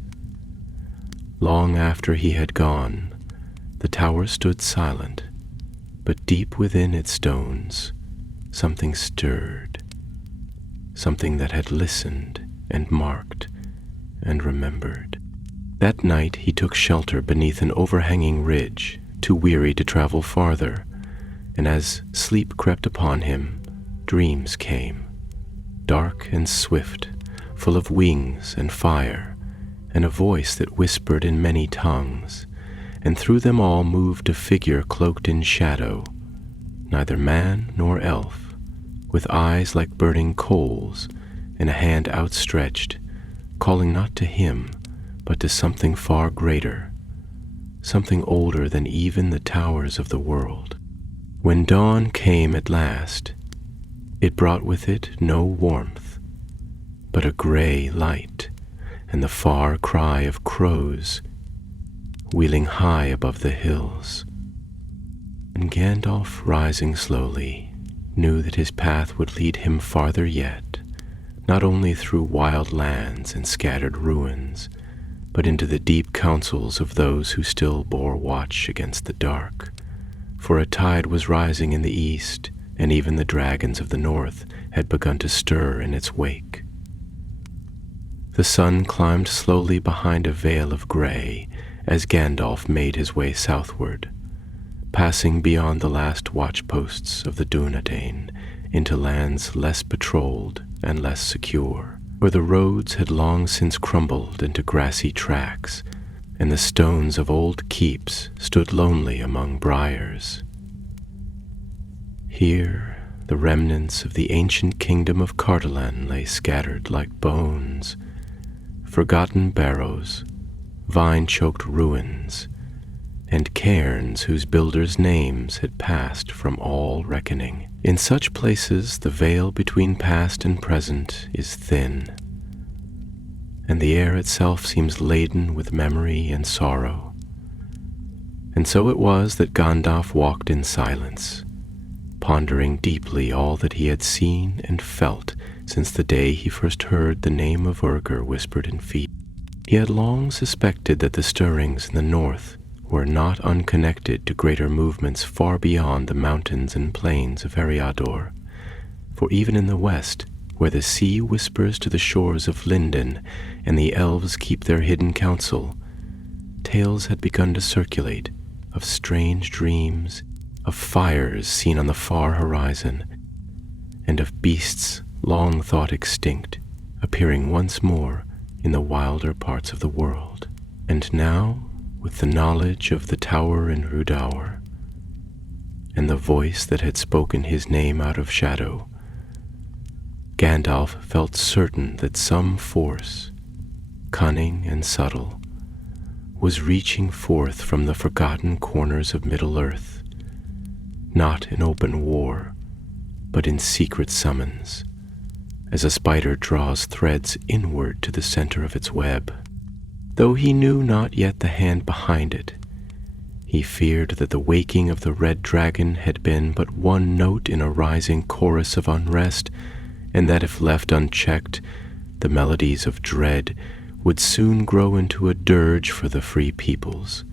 Long after he had gone, the tower stood silent, but deep within its stones, something stirred, something that had listened and marked and remembered. That night he took shelter beneath an overhanging ridge, too weary to travel farther, and as sleep crept upon him, dreams came, dark and swift, full of wings and fire, and a voice that whispered in many tongues, and through them all moved a figure cloaked in shadow, neither man nor elf, with eyes like burning coals, and a hand outstretched, calling not to him, but to something far greater, something older than even the towers of the world. When dawn came at last, it brought with it no warmth, but a gray light, and the far cry of crows wheeling high above the hills. And Gandalf, rising slowly, knew that his path would lead him farther yet, not only through wild lands and scattered ruins, but into the deep councils of those who still bore watch against the dark. For a tide was rising in the east, and even the dragons of the north had begun to stir in its wake. The sun climbed slowly behind a veil of gray as Gandalf made his way southward, passing beyond the last watchposts of the Dunedain into lands less patrolled and less secure, where the roads had long since crumbled into grassy tracks, and the stones of old keeps stood lonely among briars. Here, the remnants of the ancient kingdom of Cardolan lay scattered like bones, forgotten barrows, vine-choked ruins, and cairns whose builders' names had passed from all reckoning. In such places the veil between past and present is thin, and the air itself seems laden with memory and sorrow. And so it was that Gandalf walked in silence, pondering deeply all that he had seen and felt since the day he first heard the name of Urgur whispered in feet. He had long suspected that the stirrings in the north were not unconnected to greater movements far beyond the mountains and plains of Eriador, for even in the west, where the sea whispers to the shores of Lindon and the elves keep their hidden counsel, tales had begun to circulate of strange dreams, of fires seen on the far horizon, and of beasts long thought extinct appearing once more in the wilder parts of the world. And now, with the knowledge of the tower in Rhudaur, and the voice that had spoken his name out of shadow, Gandalf felt certain that some force, cunning and subtle, was reaching forth from the forgotten corners of Middle-earth, not in open war, but in secret summons, as a spider draws threads inward to the center of its web. Though he knew not yet the hand behind it, he feared that the waking of the red dragon had been but one note in a rising chorus of unrest, and that if left unchecked, the melodies of dread would soon grow into a dirge for the free peoples.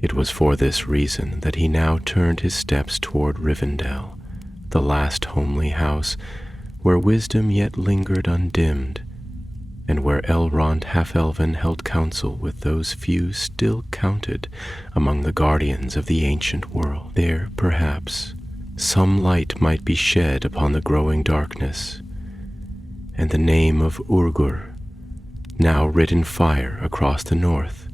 It was for this reason that he now turned his steps toward Rivendell, the last homely house where wisdom yet lingered undimmed, and where Elrond half-elven held counsel with those few still counted among the guardians of the ancient world. There, perhaps, some light might be shed upon the growing darkness, and the name of Urgur, now writ in fire across the north,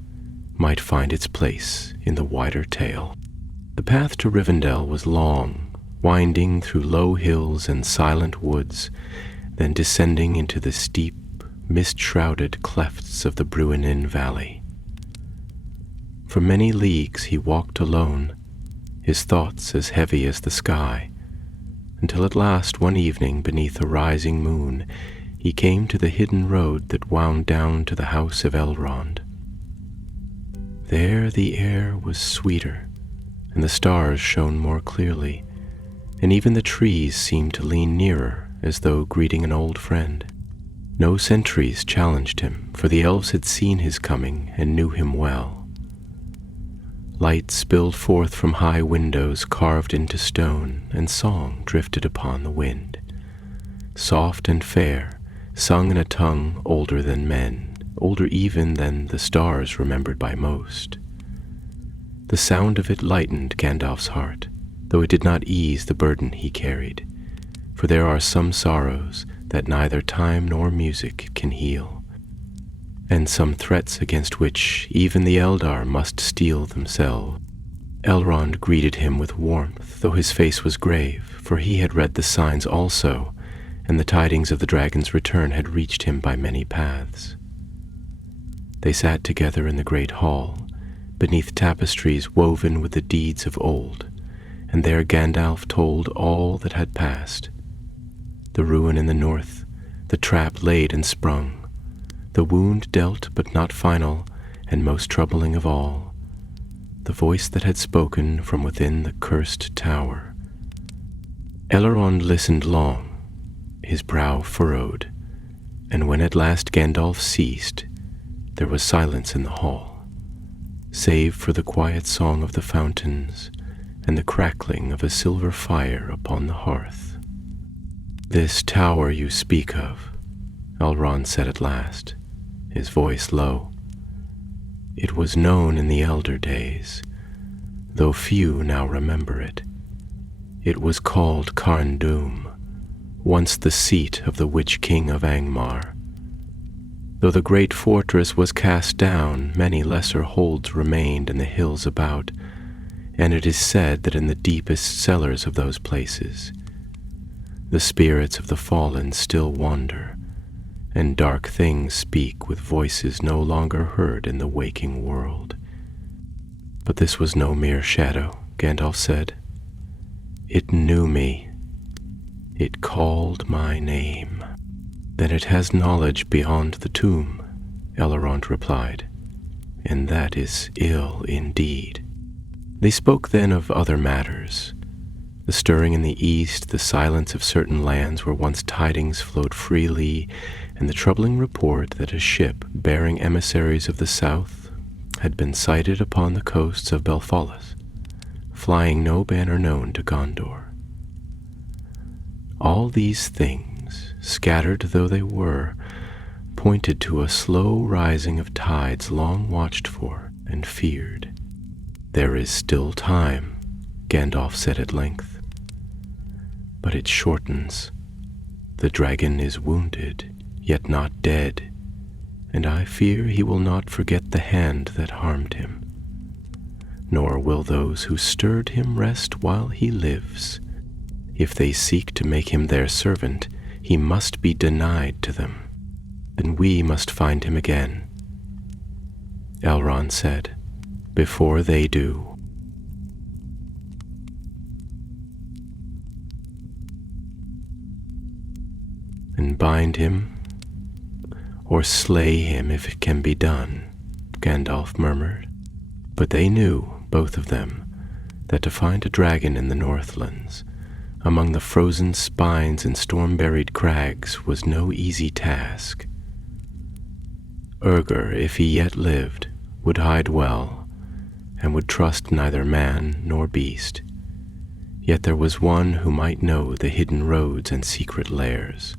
might find its place in the wider tale. The path to Rivendell was long, winding through low hills and silent woods, then descending into the steep, mist-shrouded clefts of the Bruinen Valley. For many leagues he walked alone, his thoughts as heavy as the sky, until at last one evening beneath a rising moon he came to the hidden road that wound down to the house of Elrond. There the air was sweeter, and the stars shone more clearly, and even the trees seemed to lean nearer as though greeting an old friend. No sentries challenged him, for the elves had seen his coming and knew him well. Light spilled forth from high windows carved into stone, and song drifted upon the wind. Soft and fair, sung in a tongue older than men, older even than the stars remembered by most. The sound of it lightened Gandalf's heart, though it did not ease the burden he carried, for there are some sorrows that neither time nor music can heal, and some threats against which even the Eldar must steel themselves. Elrond greeted him with warmth, though his face was grave, for he had read the signs also, and the tidings of the dragon's return had reached him by many paths. They sat together in the great hall, beneath tapestries woven with the deeds of old, and there Gandalf told all that had passed. The ruin in the north, the trap laid and sprung, the wound dealt but not final, and most troubling of all, the voice that had spoken from within the cursed tower. Elrond listened long, his brow furrowed, and when at last Gandalf ceased, there was silence in the hall, save for the quiet song of the fountains and the crackling of a silver fire upon the hearth. "This tower you speak of," Elrond said at last, his voice low. "It was known in the elder days, though few now remember it. It was called Carn Dûm, once the seat of the Witch King of Angmar. Though the great fortress was cast down, many lesser holds remained in the hills about, and it is said that in the deepest cellars of those places, the spirits of the fallen still wander, and dark things speak with voices no longer heard in the waking world. But this was no mere shadow," Gandalf said. "It knew me. It called my name." "Then it has knowledge beyond the tomb," Elrond replied, "and that is ill indeed." They spoke then of other matters. The stirring in the east, the silence of certain lands where once tidings flowed freely, and the troubling report that a ship bearing emissaries of the south had been sighted upon the coasts of Belfalis, flying no banner known to Gondor. All these things, scattered though they were, pointed to a slow rising of tides long watched for and feared. "There is still time," Gandalf said at length, "but it shortens. The dragon is wounded, yet not dead, and I fear he will not forget the hand that harmed him. Nor will those who stirred him rest while he lives. If they seek to make him their servant, he must be denied to them. Then we must find him again." Elrond said, "Before they do." "And bind him, or slay him if it can be done," Gandalf murmured. But they knew, both of them, that to find a dragon in the Northlands, among the frozen spines and storm-buried crags, was no easy task. Urgur, if he yet lived, would hide well, and would trust neither man nor beast. Yet there was one who might know the hidden roads and secret lairs,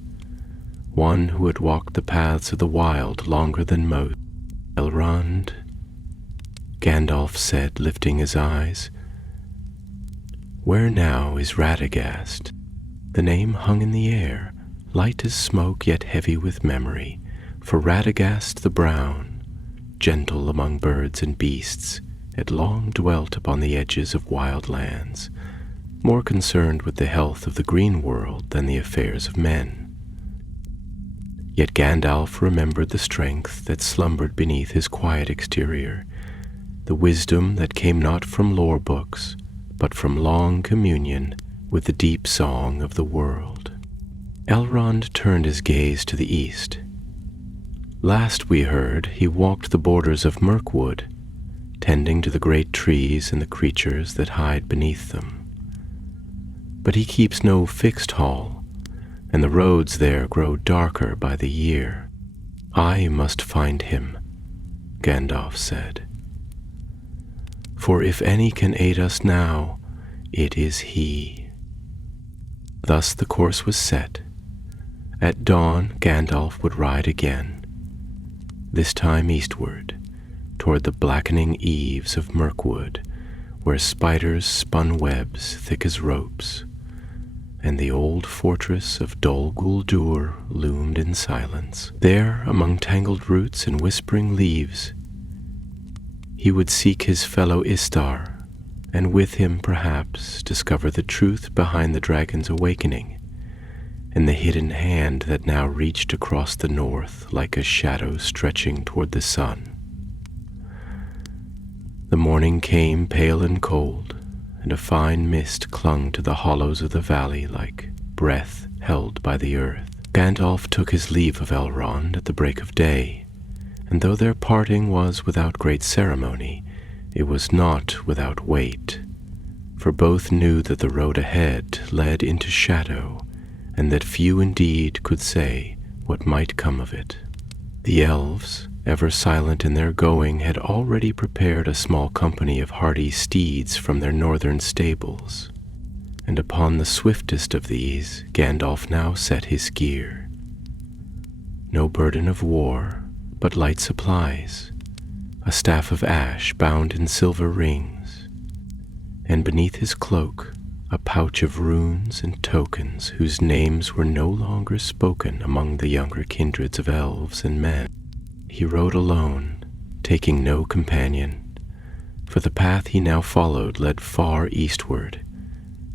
one who had walked the paths of the wild longer than most. "Elrond," Gandalf said, lifting his eyes, "where now is Radagast?" The name hung in the air, light as smoke yet heavy with memory, for Radagast the Brown, gentle among birds and beasts, had long dwelt upon the edges of wild lands, more concerned with the health of the green world than the affairs of men. Yet Gandalf remembered the strength that slumbered beneath his quiet exterior, the wisdom that came not from lore books, but from long communion with the deep song of the world. Elrond turned his gaze to the east. Last we heard, he walked the borders of Mirkwood, tending to the great trees and the creatures that hide beneath them. But he keeps no fixed hall, and the roads there grow darker by the year. I must find him, Gandalf said. For if any can aid us now, it is he. Thus the course was set. At dawn, Gandalf would ride again, this time eastward, toward the blackening eaves of Mirkwood, where spiders spun webs thick as ropes, and the old fortress of Dol Guldur loomed in silence. There, among tangled roots and whispering leaves, he would seek his fellow Istar, and with him, perhaps, discover the truth behind the dragon's awakening, and the hidden hand that now reached across the north like a shadow stretching toward the sun. The morning came pale and cold, and a fine mist clung to the hollows of the valley like breath held by the earth. Gandalf took his leave of Elrond at the break of day, and though their parting was without great ceremony, it was not without weight, for both knew that the road ahead led into shadow, and that few indeed could say what might come of it. The elves, ever silent in their going, had already prepared a small company of hardy steeds from their northern stables, and upon the swiftest of these Gandalf now set his gear. No burden of war, but light supplies, a staff of ash bound in silver rings, and beneath his cloak a pouch of runes and tokens whose names were no longer spoken among the younger kindreds of elves and men. He rode alone, taking no companion, for the path he now followed led far eastward,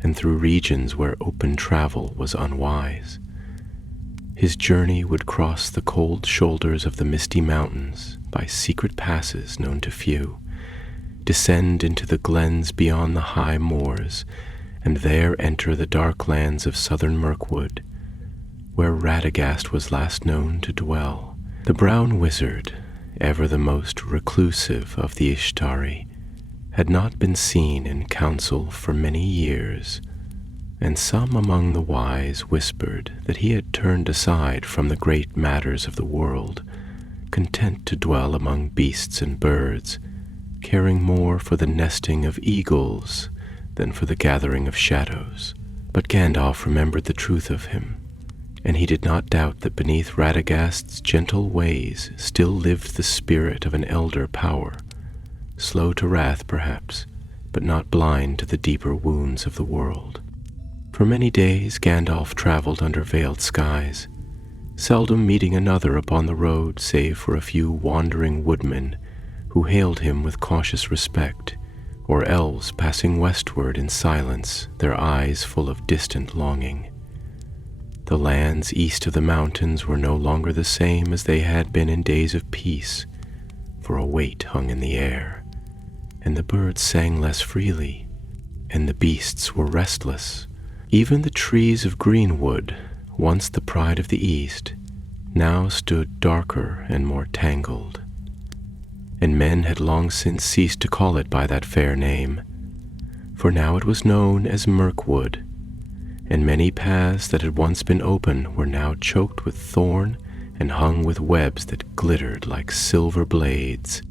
and through regions where open travel was unwise. His journey would cross the cold shoulders of the misty mountains by secret passes known to few, descend into the glens beyond the high moors, and there enter the dark lands of southern Mirkwood, where Radagast was last known to dwell. The brown wizard, ever the most reclusive of the Ishtari, had not been seen in council for many years, and some among the wise whispered that he had turned aside from the great matters of the world, content to dwell among beasts and birds, caring more for the nesting of eagles than for the gathering of shadows. But Gandalf remembered the truth of him, and he did not doubt that beneath Radagast's gentle ways still lived the spirit of an elder power, slow to wrath perhaps, but not blind to the deeper wounds of the world. For many days Gandalf traveled under veiled skies, seldom meeting another upon the road save for a few wandering woodmen who hailed him with cautious respect, or elves passing westward in silence, their eyes full of distant longing. The lands east of the mountains were no longer the same as they had been in days of peace, for a weight hung in the air, and the birds sang less freely, and the beasts were restless. Even the trees of greenwood, once the pride of the east, now stood darker and more tangled, and men had long since ceased to call it by that fair name, for now it was known as Mirkwood, and many paths that had once been open were now choked with thorn and hung with webs that glittered like silver blades.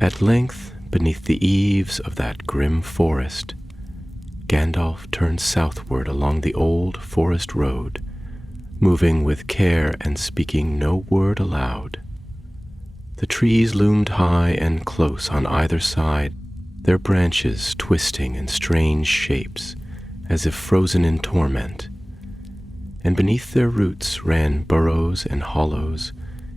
At length, beneath the eaves of that grim forest, Gandalf turned southward along the old forest road, moving with care and speaking no word aloud. The trees loomed high and close on either side, their branches twisting in strange shapes, as if frozen in torment, and beneath their roots ran burrows and hollows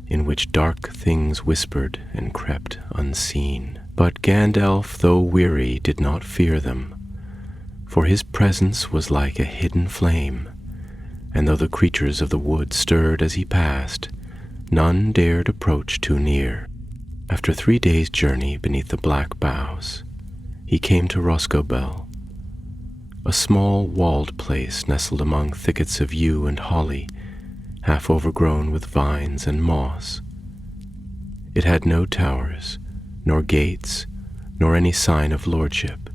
in which dark things whispered and crept unseen. But Gandalf, though weary, did not fear them, for his presence was like a hidden flame, and though the creatures of the wood stirred as he passed, none dared approach too near. After 3 days' journey beneath the black boughs, he came to Roscommon, a small walled place nestled among thickets of yew and holly, half overgrown with vines and moss. It had no towers, nor gates, nor any sign of lordship.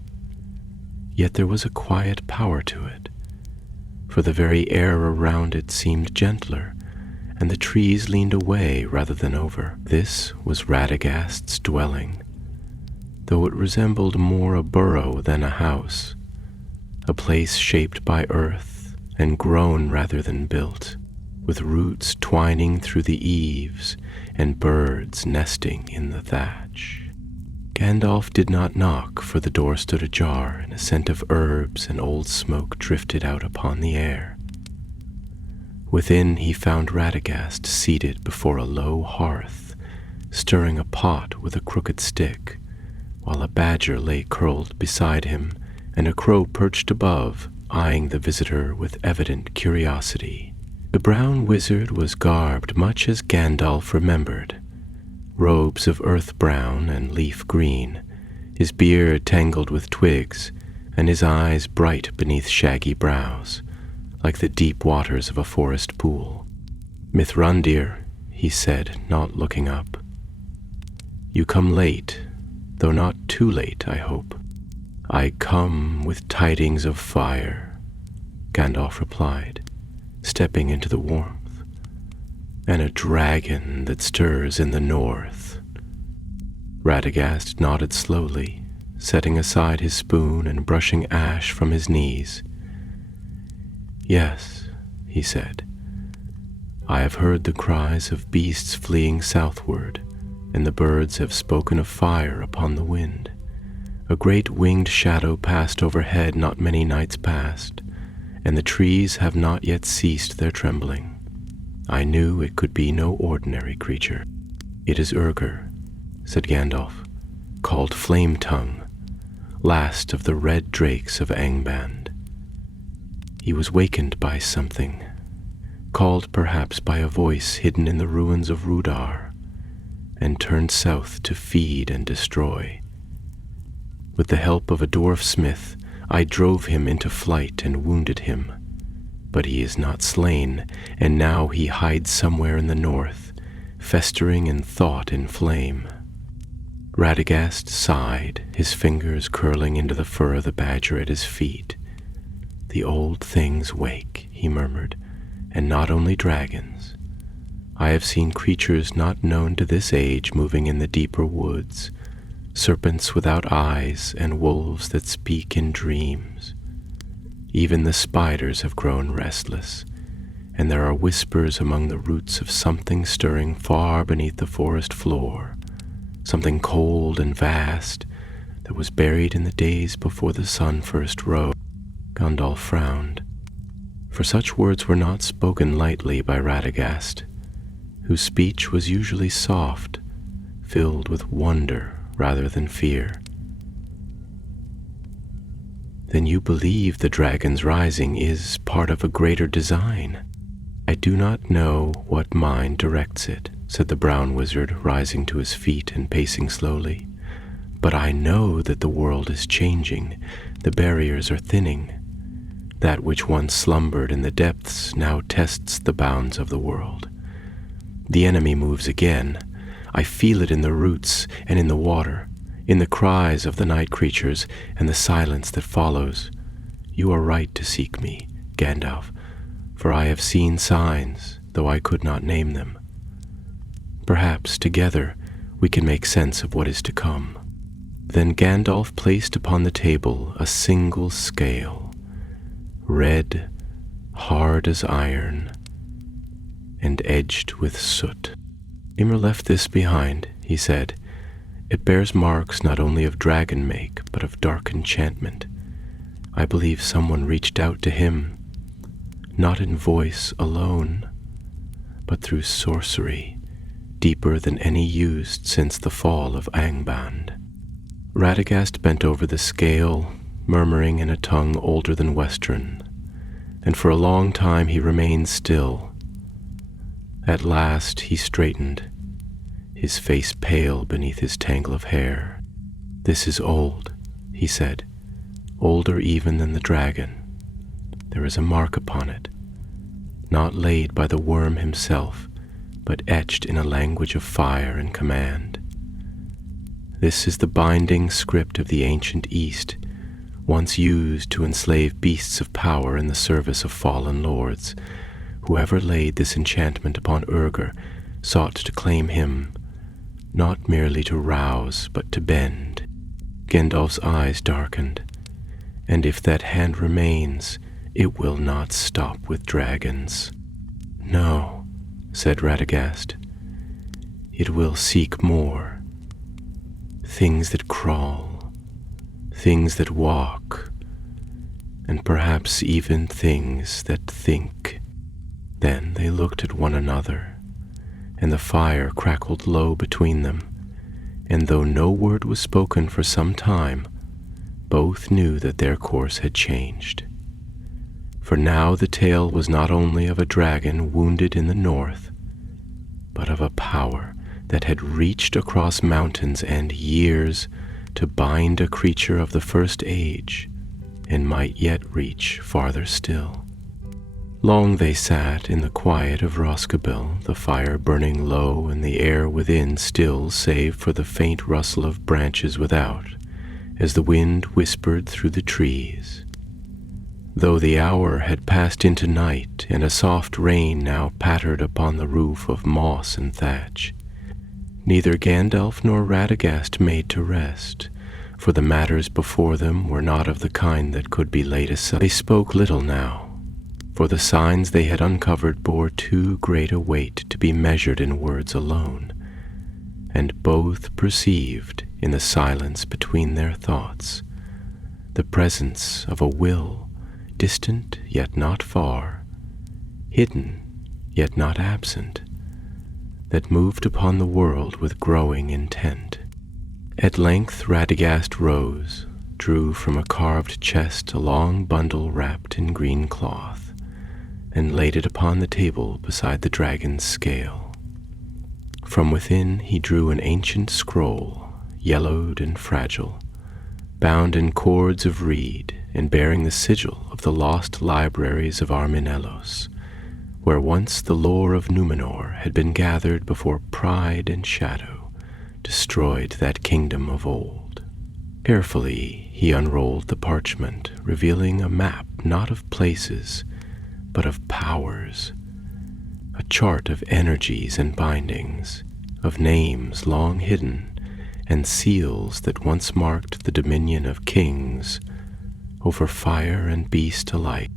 Yet there was a quiet power to it, for the very air around it seemed gentler, and the trees leaned away rather than over. This was Radagast's dwelling, though it resembled more a burrow than a house, a place shaped by earth and grown rather than built, with roots twining through the eaves and birds nesting in the thatch. Gandalf did not knock, for the door stood ajar, and a scent of herbs and old smoke drifted out upon the air. Within he found Radagast seated before a low hearth, stirring a pot with a crooked stick, while a badger lay curled beside him, and a crow perched above, eyeing the visitor with evident curiosity. The brown wizard was garbed much as Gandalf remembered, robes of earth brown and leaf green, his beard tangled with twigs, and his eyes bright beneath shaggy brows, like the deep waters of a forest pool. "Mithrandir," he said, not looking up. "You come late, though not too late, I hope." "I come with tidings of fire," Gandalf replied, stepping into the warmth, "and a dragon that stirs in the north." Radagast nodded slowly, setting aside his spoon and brushing ash from his knees. "Yes," he said, "I have heard the cries of beasts fleeing southward, and the birds have spoken of fire upon the wind. A great winged shadow passed overhead not many nights past, and the trees have not yet ceased their trembling. I knew it could be no ordinary creature." "It is Urgur," said Gandalf, "called Flame-Tongue, last of the red drakes of Angband. He was wakened by something, called perhaps by a voice hidden in the ruins of Rudar, and turned south to feed and destroy. With the help of a dwarf smith, I drove him into flight and wounded him. But he is not slain, and now he hides somewhere in the north, festering in thought in flame." Radagast sighed, his fingers curling into the fur of the badger at his feet. "The old things wake," he murmured, "and not only dragons. I have seen creatures not known to this age moving in the deeper woods, serpents without eyes and wolves that speak in dreams. Even the spiders have grown restless, and there are whispers among the roots of something stirring far beneath the forest floor, something cold and vast that was buried in the days before the sun first rose." Gandalf frowned, for such words were not spoken lightly by Radagast, whose speech was usually soft, filled with wonder rather than fear. "Then you believe the dragon's rising is part of a greater design?" "I do not know what mind directs it," said the brown wizard, rising to his feet and pacing slowly. "But I know that the world is changing, the barriers are thinning. That which once slumbered in the depths now tests the bounds of the world. The enemy moves again. I feel it in the roots and in the water, in the cries of the night creatures and the silence that follows. You are right to seek me, Gandalf, for I have seen signs, though I could not name them. Perhaps together we can make sense of what is to come." Then Gandalf placed upon the table a single scale, red, hard as iron, and edged with soot. "Ymir left this behind," he said. "It bears marks not only of dragon make, but of dark enchantment. I believe someone reached out to him, not in voice alone, but through sorcery, deeper than any used since the fall of Angband." Radagast bent over the scale, murmuring in a tongue older than Western, and for a long time he remained still. At last he straightened, his face pale beneath his tangle of hair. "This is old," he said, "older even than the dragon. There is a mark upon it, not laid by the worm himself, but etched in a language of fire and command. This is the binding script of the ancient East, once used to enslave beasts of power in the service of fallen lords. Whoever laid this enchantment upon Urger sought to claim him, not merely to rouse, but to bend." Gandalf's eyes darkened. "And if that hand remains, it will not stop with dragons." "No," said Radagast. "It will seek more. Things that crawl, things that walk, and perhaps even things that think." Then they looked at one another, and the fire crackled low between them, and though no word was spoken for some time, both knew that their course had changed. For now the tale was not only of a dragon wounded in the north, but of a power that had reached across mountains and years to bind a creature of the First Age, and might yet reach farther still. Long they sat in the quiet of Roscabil, the fire burning low and the air within still save for the faint rustle of branches without, as the wind whispered through the trees. Though the hour had passed into night and a soft rain now pattered upon the roof of moss and thatch, neither Gandalf nor Radagast made to rest, for the matters before them were not of the kind that could be laid aside. They spoke little now, for the signs they had uncovered bore too great a weight to be measured in words alone, and both perceived in the silence between their thoughts the presence of a will distant yet not far, hidden yet not absent, that moved upon the world with growing intent. At length Radagast rose, drew from a carved chest a long bundle wrapped in green cloth, and laid it upon the table beside the dragon's scale. From within he drew an ancient scroll, yellowed and fragile, bound in cords of reed and bearing the sigil of the lost libraries of Arminelos, where once the lore of Númenor had been gathered before pride and shadow destroyed that kingdom of old. Carefully he unrolled the parchment, revealing a map not of places, but of powers, a chart of energies and bindings, of names long hidden, and seals that once marked the dominion of kings over fire and beast alike.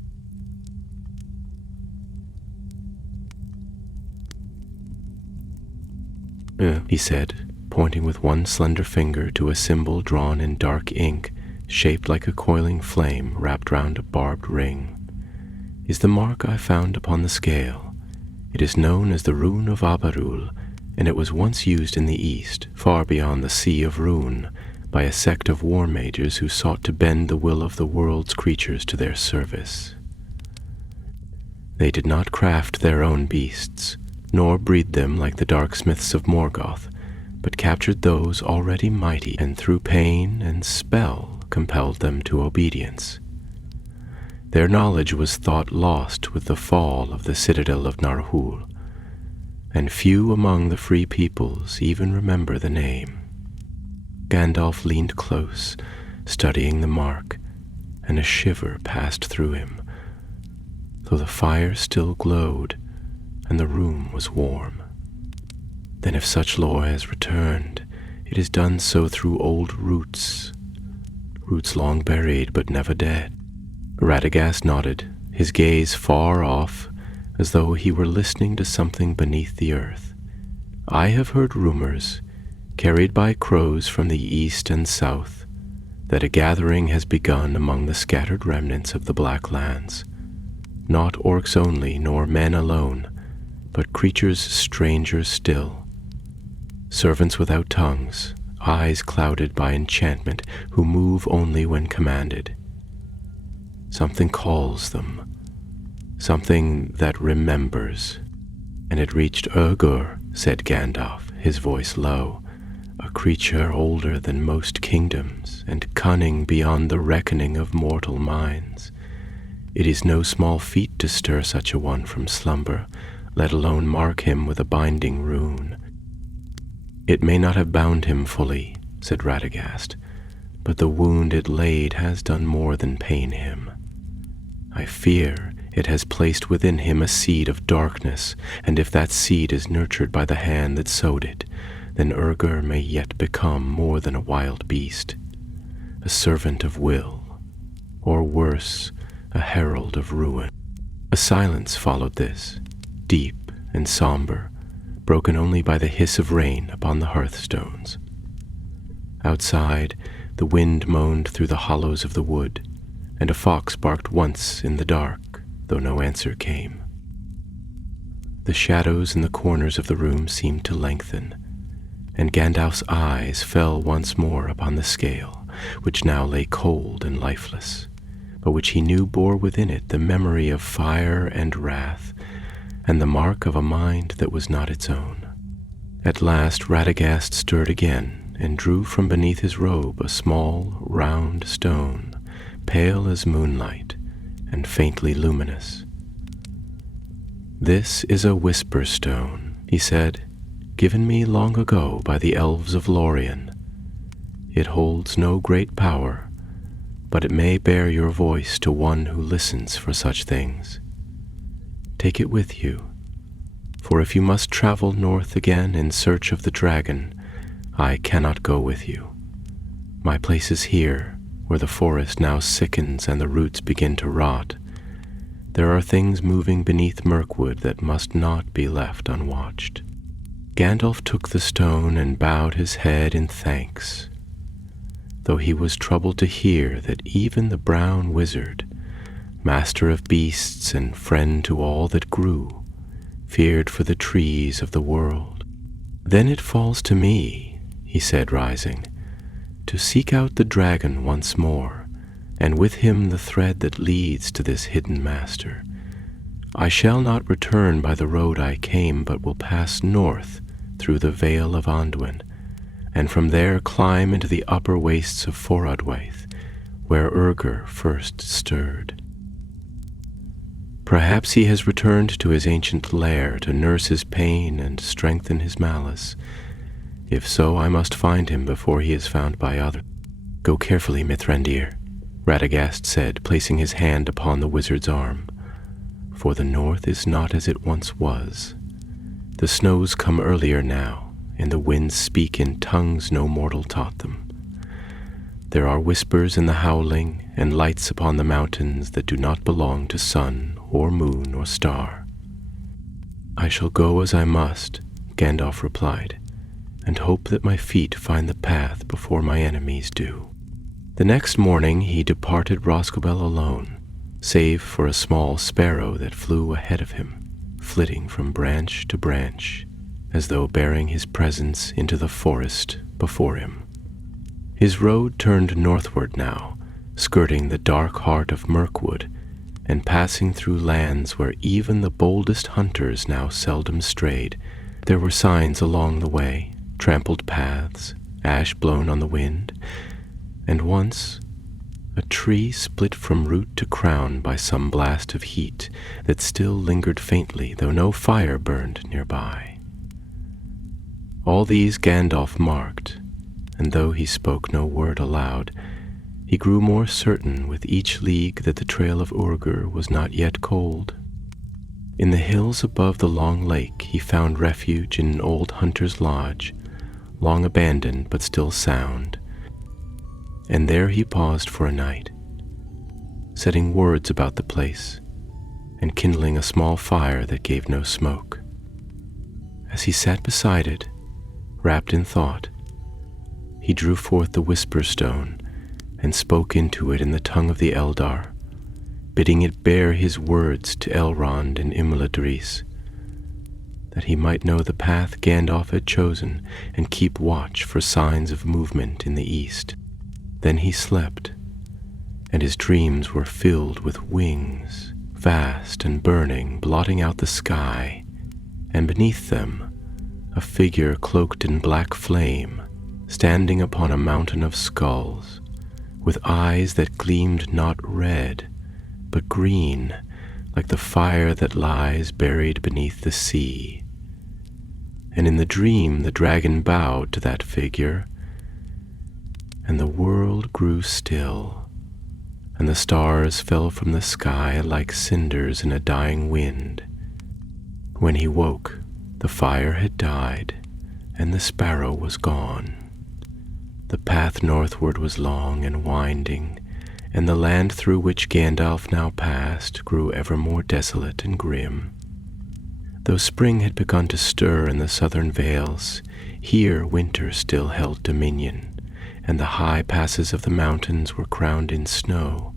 He said, pointing with one slender finger to a symbol drawn in dark ink, shaped like a coiling flame wrapped round a barbed ring, "is the mark I found upon the scale. It is known as the Rune of Abarul, and it was once used in the East, far beyond the Sea of Rune, by a sect of war mages who sought to bend the will of the world's creatures to their service. They did not craft their own beasts, nor breed them like the darksmiths of Morgoth, but captured those already mighty, and through pain and spell compelled them to obedience. Their knowledge was thought lost with the fall of the citadel of Narhul, and few among the free peoples even remember the name." Gandalf leaned close, studying the mark, and a shiver passed through him, though the fire still glowed and the room was warm. "Then if such lore has returned, it has done so through old roots long buried but never dead." Radagast nodded, his gaze far off, as though he were listening to something beneath the earth. "I have heard rumors, carried by crows from the east and south, that a gathering has begun among the scattered remnants of the Black Lands, not orcs only, nor men alone, but creatures stranger still, servants without tongues, eyes clouded by enchantment, who move only when commanded. Something calls them, something that remembers. And it reached Urgur, said Gandalf, his voice low, a creature older than most kingdoms, and cunning beyond the reckoning of mortal minds. It is no small feat to stir such a one from slumber, let alone mark him with a binding rune. It may not have bound him fully, said Radagast, but the wound it laid has done more than pain him. I fear it has placed within him a seed of darkness, and if that seed is nurtured by the hand that sowed it, then Urgur may yet become more than a wild beast, a servant of will, or worse, a herald of ruin. A silence followed this, deep and somber, broken only by the hiss of rain upon the hearthstones. Outside, the wind moaned through the hollows of the wood, and a fox barked once in the dark, though no answer came. The shadows in the corners of the room seemed to lengthen, and Gandalf's eyes fell once more upon the scale, which now lay cold and lifeless, but which he knew bore within it the memory of fire and wrath, and the mark of a mind that was not its own. At last Radagast stirred again, and drew from beneath his robe a small, round stone, pale as moonlight, and faintly luminous. "This is a whisper stone," he said, "given me long ago by the elves of Lorien. It holds no great power, but it may bear your voice to one who listens for such things. Take it with you, for if you must travel north again in search of the dragon, I cannot go with you. My place is here, where the forest now sickens and the roots begin to rot. There are things moving beneath Mirkwood that must not be left unwatched." Gandalf took the stone and bowed his head in thanks, though he was troubled to hear that even the brown wizard, master of beasts and friend to all that grew, feared for the trees of the world. "Then it falls to me," he said, rising, "to seek out the dragon once more, and with him the thread that leads to this hidden master. I shall not return by the road I came, but will pass north through the Vale of Anduin, and from there climb into the upper wastes of Forodwaith, where Urgur first stirred. Perhaps he has returned to his ancient lair to nurse his pain and strengthen his malice. If so, I must find him before he is found by others. Go carefully, Mithrandir," Radagast said, placing his hand upon the wizard's arm, "for the north is not as it once was. The snows come earlier now, and the winds speak in tongues no mortal taught them. There are whispers in the howling, and lights upon the mountains that do not belong to sun or moon or star." "I shall go as I must," Gandalf replied, "and hope that my feet find the path before my enemies do." The next morning he departed Roscommon alone, save for a small sparrow that flew ahead of him, flitting from branch to branch, as though bearing his presence into the forest before him. His road turned northward now, skirting the dark heart of Mirkwood, and passing through lands where even the boldest hunters now seldom strayed. There were signs along the way, trampled paths, ash blown on the wind, and once a tree split from root to crown by some blast of heat that still lingered faintly, though no fire burned nearby. All these Gandalf marked, and though he spoke no word aloud, he grew more certain with each league that the trail of Urgur was not yet cold. In the hills above the long lake he found refuge in an old hunter's lodge, long abandoned but still sound, and there he paused for a night, setting words about the place, and kindling a small fire that gave no smoke. As he sat beside it, wrapped in thought, he drew forth the Whisper Stone and spoke into it in the tongue of the Eldar, bidding it bear his words to Elrond and Imladris. that he might know the path Gandalf had chosen and keep watch for signs of movement in the east. Then he slept, and his dreams were filled with wings, vast and burning, blotting out the sky, and beneath them a figure cloaked in black flame, standing upon a mountain of skulls, with eyes that gleamed not red, but green, like the fire that lies buried beneath the sea. And in the dream the dragon bowed to that figure, and the world grew still, and the stars fell from the sky like cinders in a dying wind. When he woke, the fire had died, and the sparrow was gone. The path northward was long and winding, and the land through which Gandalf now passed grew ever more desolate and grim. Though spring had begun to stir in the southern vales, here winter still held dominion, and the high passes of the mountains were crowned in snow,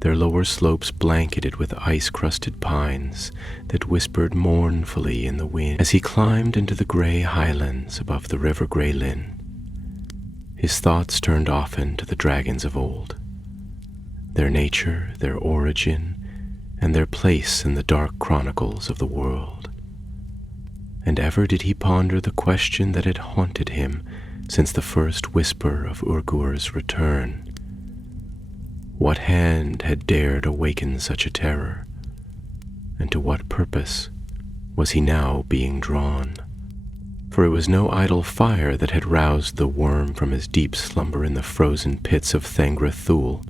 their lower slopes blanketed with ice-crusted pines that whispered mournfully in the wind. As he climbed into the gray highlands above the river Greylin, his thoughts turned often to the dragons of old, their nature, their origin, and their place in the dark chronicles of the world. And ever did he ponder the question that had haunted him since the first whisper of Urgur's return. What hand had dared awaken such a terror, and to what purpose was he now being drawn? For it was no idle fire that had roused the worm from his deep slumber in the frozen pits of Thangra Thul,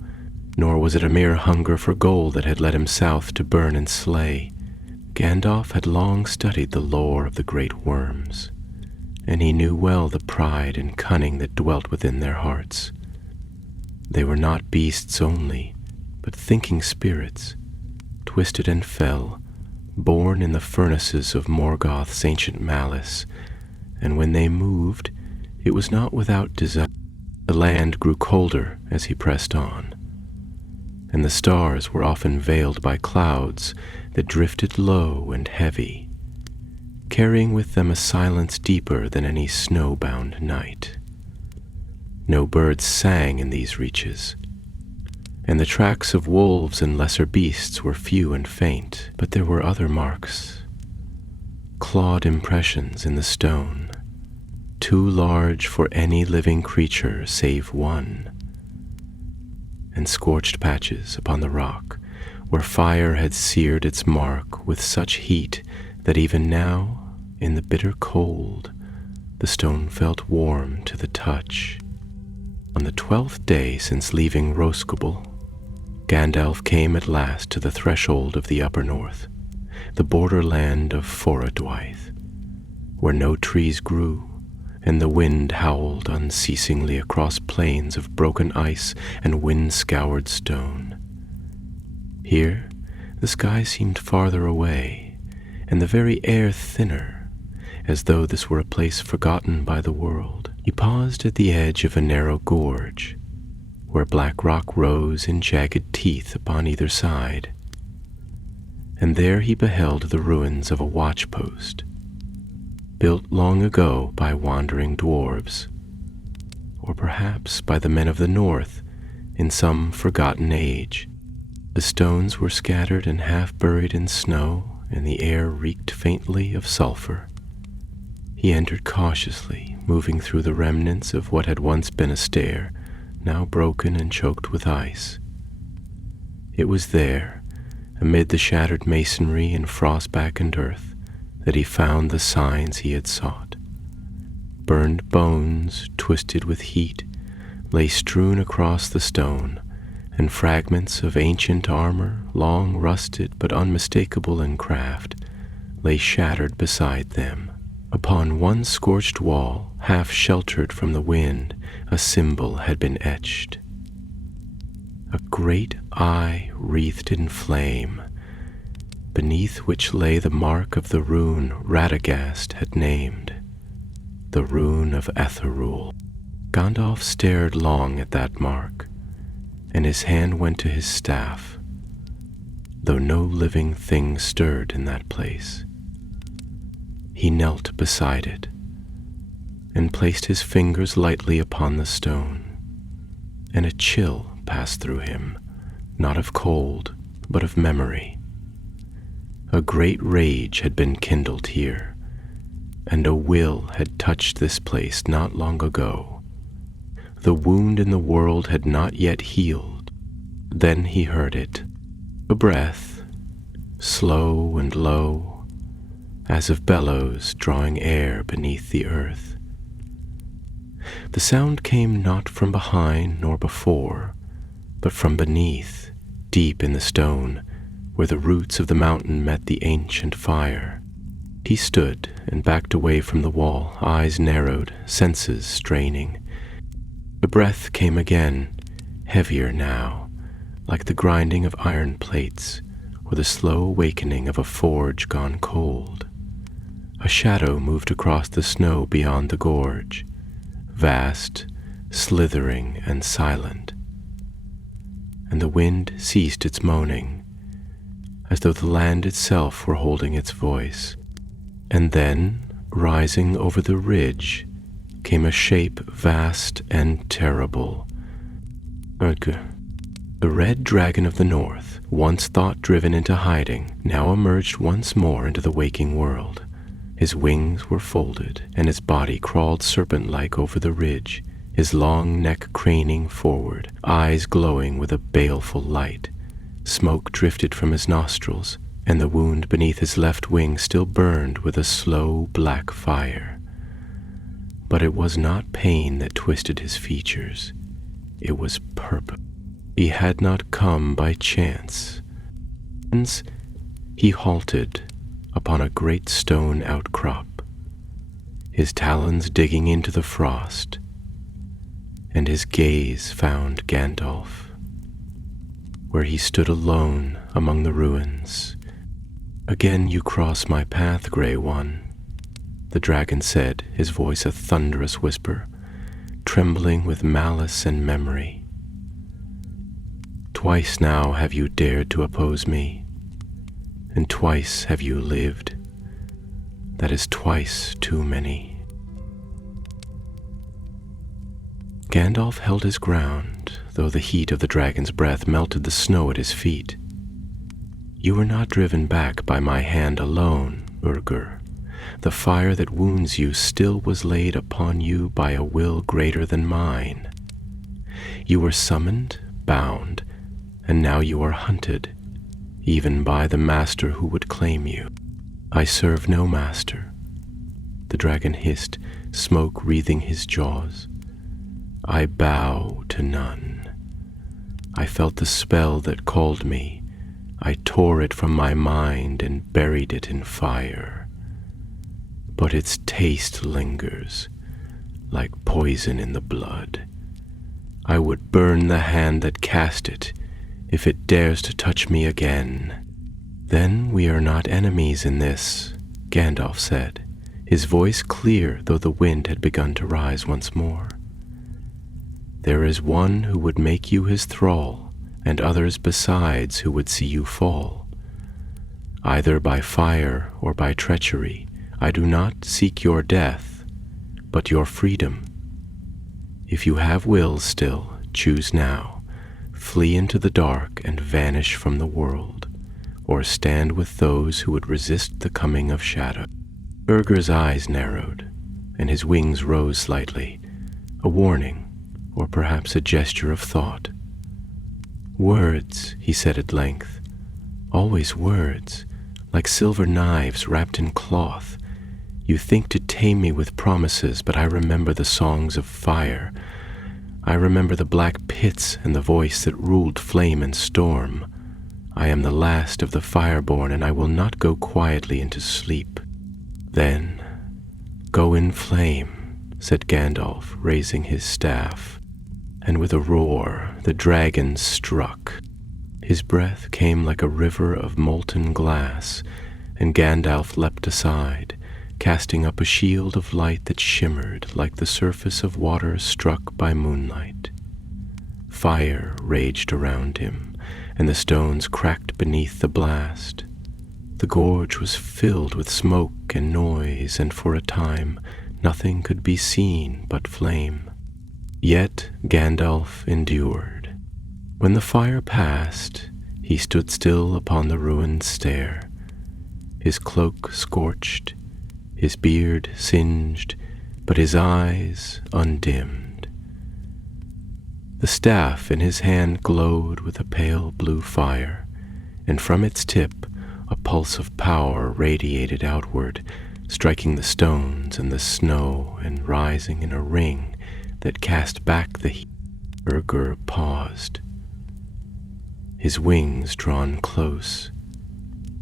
nor was it a mere hunger for gold that had led him south to burn and slay. Gandalf had long studied the lore of the great worms, and he knew well the pride and cunning that dwelt within their hearts. They were not beasts only, but thinking spirits, twisted and fell, born in the furnaces of Morgoth's ancient malice, and when they moved, it was not without design. The land grew colder as he pressed on, and the stars were often veiled by clouds that drifted low and heavy, carrying with them a silence deeper than any snow-bound night. No birds sang in these reaches, and the tracks of wolves and lesser beasts were few and faint, but there were other marks, clawed impressions in the stone, too large for any living creature save one, and scorched patches upon the rock where fire had seared its mark with such heat that even now, in the bitter cold, the stone felt warm to the touch. On the 12th day since leaving Rhosgobel, Gandalf came at last to the threshold of the upper north, the borderland of Forodwaith, where no trees grew, and the wind howled unceasingly across plains of broken ice and wind-scoured stone. Here, the sky seemed farther away, and the very air thinner, as though this were a place forgotten by the world. He paused at the edge of a narrow gorge, where black rock rose in jagged teeth upon either side, and there he beheld the ruins of a watchpost, built long ago by wandering dwarves, or perhaps by the men of the north in some forgotten age. The stones were scattered and half buried in snow, and the air reeked faintly of sulphur. He entered cautiously, moving through the remnants of what had once been a stair, now broken and choked with ice. It was there, amid the shattered masonry and frost-blackened earth, that he found the signs he had sought. Burned bones, twisted with heat, lay strewn across the stone, and fragments of ancient armor, long rusted but unmistakable in craft, lay shattered beside them. Upon one scorched wall, half sheltered from the wind, a symbol had been etched. A great eye wreathed in flame, beneath which lay the mark of the rune Radagast had named, the rune of Etherul. Gandalf stared long at that mark, and his hand went to his staff, though no living thing stirred in that place. He knelt beside it and placed his fingers lightly upon the stone, and a chill passed through him, not of cold, but of memory. A great rage had been kindled here, and a will had touched this place not long ago. The wound in the world had not yet healed. Then he heard it, a breath, slow and low, as of bellows drawing air beneath the earth. The sound came not from behind nor before, but from beneath, deep in the stone, where the roots of the mountain met the ancient fire. He stood and backed away from the wall, eyes narrowed, senses straining. The breath came again, heavier now, like the grinding of iron plates, or the slow awakening of a forge gone cold. A shadow moved across the snow beyond the gorge, vast, slithering, and silent, and the wind ceased its moaning, as though the land itself were holding its voice. And then, rising over the ridge, came a shape vast and terrible. The red dragon of the north, once thought driven into hiding, now emerged once more into the waking world. His wings were folded, and his body crawled serpent-like over the ridge, his long neck craning forward, eyes glowing with a baleful light. Smoke drifted from his nostrils, and the wound beneath his left wing still burned with a slow black fire. But it was not pain that twisted his features. It was purpose. He had not come by chance. Hence, he halted upon a great stone outcrop, his talons digging into the frost, and his gaze found Gandalf, where he stood alone among the ruins. "Again you cross my path, Grey One," the dragon said, his voice a thunderous whisper, trembling with malice and memory. "Twice now have you dared to oppose me, and twice have you lived. That is twice too many." Gandalf held his ground, though the heat of the dragon's breath melted the snow at his feet. "You were not driven back by my hand alone, Urgur. The fire that wounds you still was laid upon you by a will greater than mine. You were summoned, bound, and now you are hunted, even by the master who would claim you." "I serve no master," the dragon hissed, smoke wreathing his jaws. "I bow to none. I felt the spell that called me. I tore it from my mind and buried it in fire. But its taste lingers, like poison in the blood. I would burn the hand that cast it if it dares to touch me again." "Then we are not enemies in this," Gandalf said, his voice clear though the wind had begun to rise once more. "There is one who would make you his thrall, and others besides who would see you fall. Either by fire or by treachery, I do not seek your death, but your freedom. If you have will still, choose now. Flee into the dark and vanish from the world, or stand with those who would resist the coming of shadow." Urgur's eyes narrowed, and his wings rose slightly, a warning, or perhaps a gesture of thought. "Words," he said at length, "always words, like silver knives wrapped in cloth. You think to tame me with promises, but I remember the songs of fire. I remember the black pits and the voice that ruled flame and storm. I am the last of the fireborn, and I will not go quietly into sleep." "Then go in flame," said Gandalf, raising his staff, and with a roar the dragon struck. His breath came like a river of molten glass, and Gandalf leapt aside, casting up a shield of light that shimmered like the surface of water struck by moonlight. Fire raged around him, and the stones cracked beneath the blast. The gorge was filled with smoke and noise, and for a time nothing could be seen but flame. Yet Gandalf endured. When the fire passed, he stood still upon the ruined stair, his cloak scorched, his beard singed, but his eyes undimmed. The staff in his hand glowed with a pale blue fire, and from its tip a pulse of power radiated outward, striking the stones and the snow and rising in a ring that cast back the heat. Urgur paused, his wings drawn close,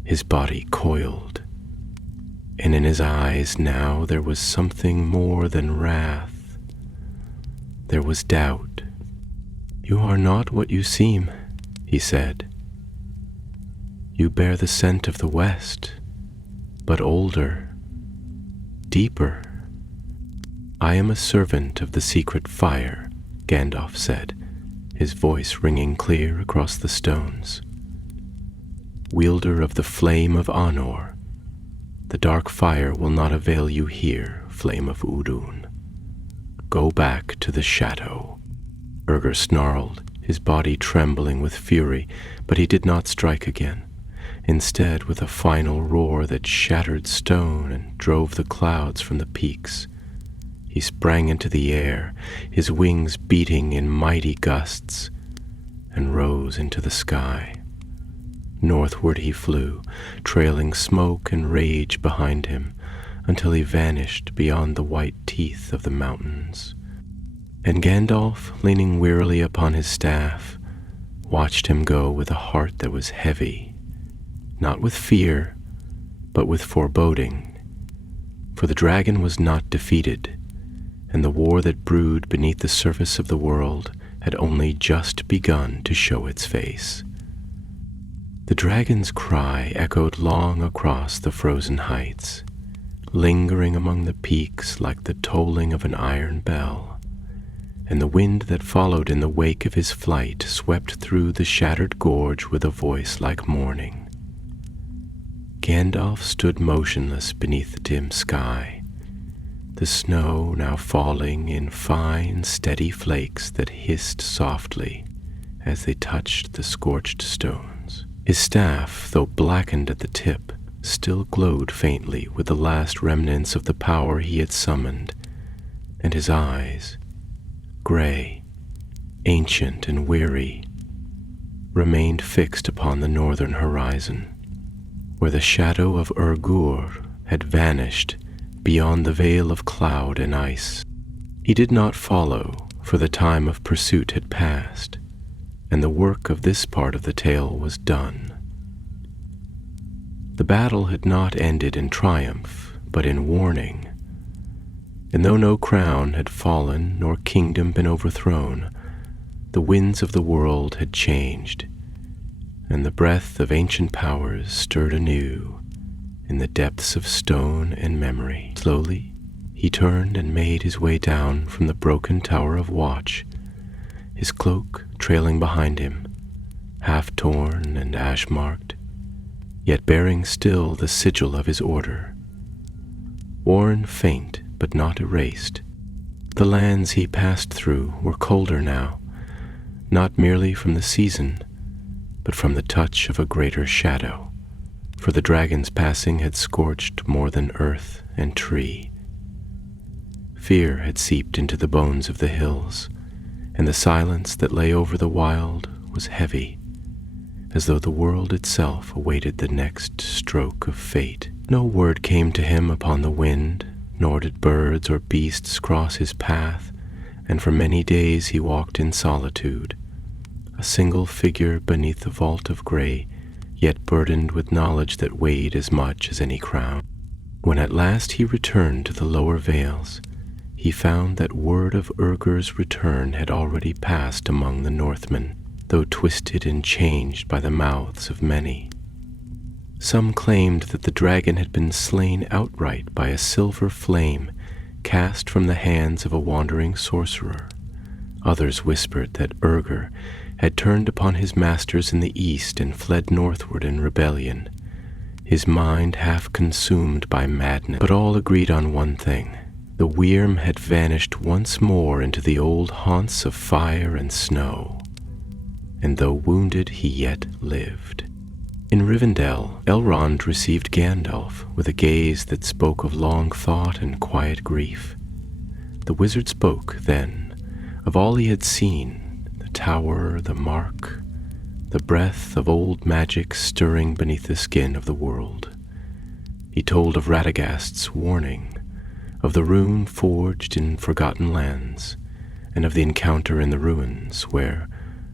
his body coiled, and in his eyes now there was something more than wrath. There was doubt. "You are not what you seem," he said. "You bear the scent of the West, but older, deeper." "I am a servant of the secret fire," Gandalf said, his voice ringing clear across the stones. "Wielder of the flame of Anor, the dark fire will not avail you here, flame of Udun. Go back to the shadow." Urgur snarled, his body trembling with fury, but he did not strike again. Instead, with a final roar that shattered stone and drove the clouds from the peaks, he sprang into the air, his wings beating in mighty gusts, and rose into the sky. Northward he flew, trailing smoke and rage behind him, until he vanished beyond the white teeth of the mountains. And Gandalf, leaning wearily upon his staff, watched him go with a heart that was heavy, not with fear, but with foreboding. For the dragon was not defeated, and the war that brewed beneath the surface of the world had only just begun to show its face. The dragon's cry echoed long across the frozen heights, lingering among the peaks like the tolling of an iron bell, and the wind that followed in the wake of his flight swept through the shattered gorge with a voice like mourning. Gandalf stood motionless beneath the dim sky, the snow now falling in fine, steady flakes that hissed softly as they touched the scorched stones. His staff, though blackened at the tip, still glowed faintly with the last remnants of the power he had summoned, and his eyes, gray, ancient and weary, remained fixed upon the northern horizon, where the shadow of Urgur had vanished beyond the veil of cloud and ice. He did not follow, for the time of pursuit had passed, and the work of this part of the tale was done. The battle had not ended in triumph, but in warning. And though no crown had fallen nor kingdom been overthrown, the winds of the world had changed, and the breath of ancient powers stirred anew in the depths of stone and memory. Slowly, he turned and made his way down from the broken Tower of Watch, his cloak trailing behind him, half torn and ash-marked, yet bearing still the sigil of his order. Worn faint, but not erased, the lands he passed through were colder now, not merely from the season, but from the touch of a greater shadow, for the dragon's passing had scorched more than earth and tree. Fear had seeped into the bones of the hills, and the silence that lay over the wild was heavy, as though the world itself awaited the next stroke of fate. No word came to him upon the wind, nor did birds or beasts cross his path, and for many days he walked in solitude, a single figure beneath the vault of gray, yet burdened with knowledge that weighed as much as any crown. When at last he returned to the lower vales, he found that word of Urgur's return had already passed among the Northmen, though twisted and changed by the mouths of many. Some claimed that the dragon had been slain outright by a silver flame cast from the hands of a wandering sorcerer. Others whispered that Urgur had turned upon his masters in the east and fled northward in rebellion, his mind half consumed by madness. But all agreed on one thing. The Wyrm had vanished once more into the old haunts of fire and snow, and though wounded, he yet lived. In Rivendell, Elrond received Gandalf with a gaze that spoke of long thought and quiet grief. The wizard spoke, then, of all he had seen, the tower, the mark, the breath of old magic stirring beneath the skin of the world. He told of Radagast's warning, of the rune forged in forgotten lands, and of the encounter in the ruins where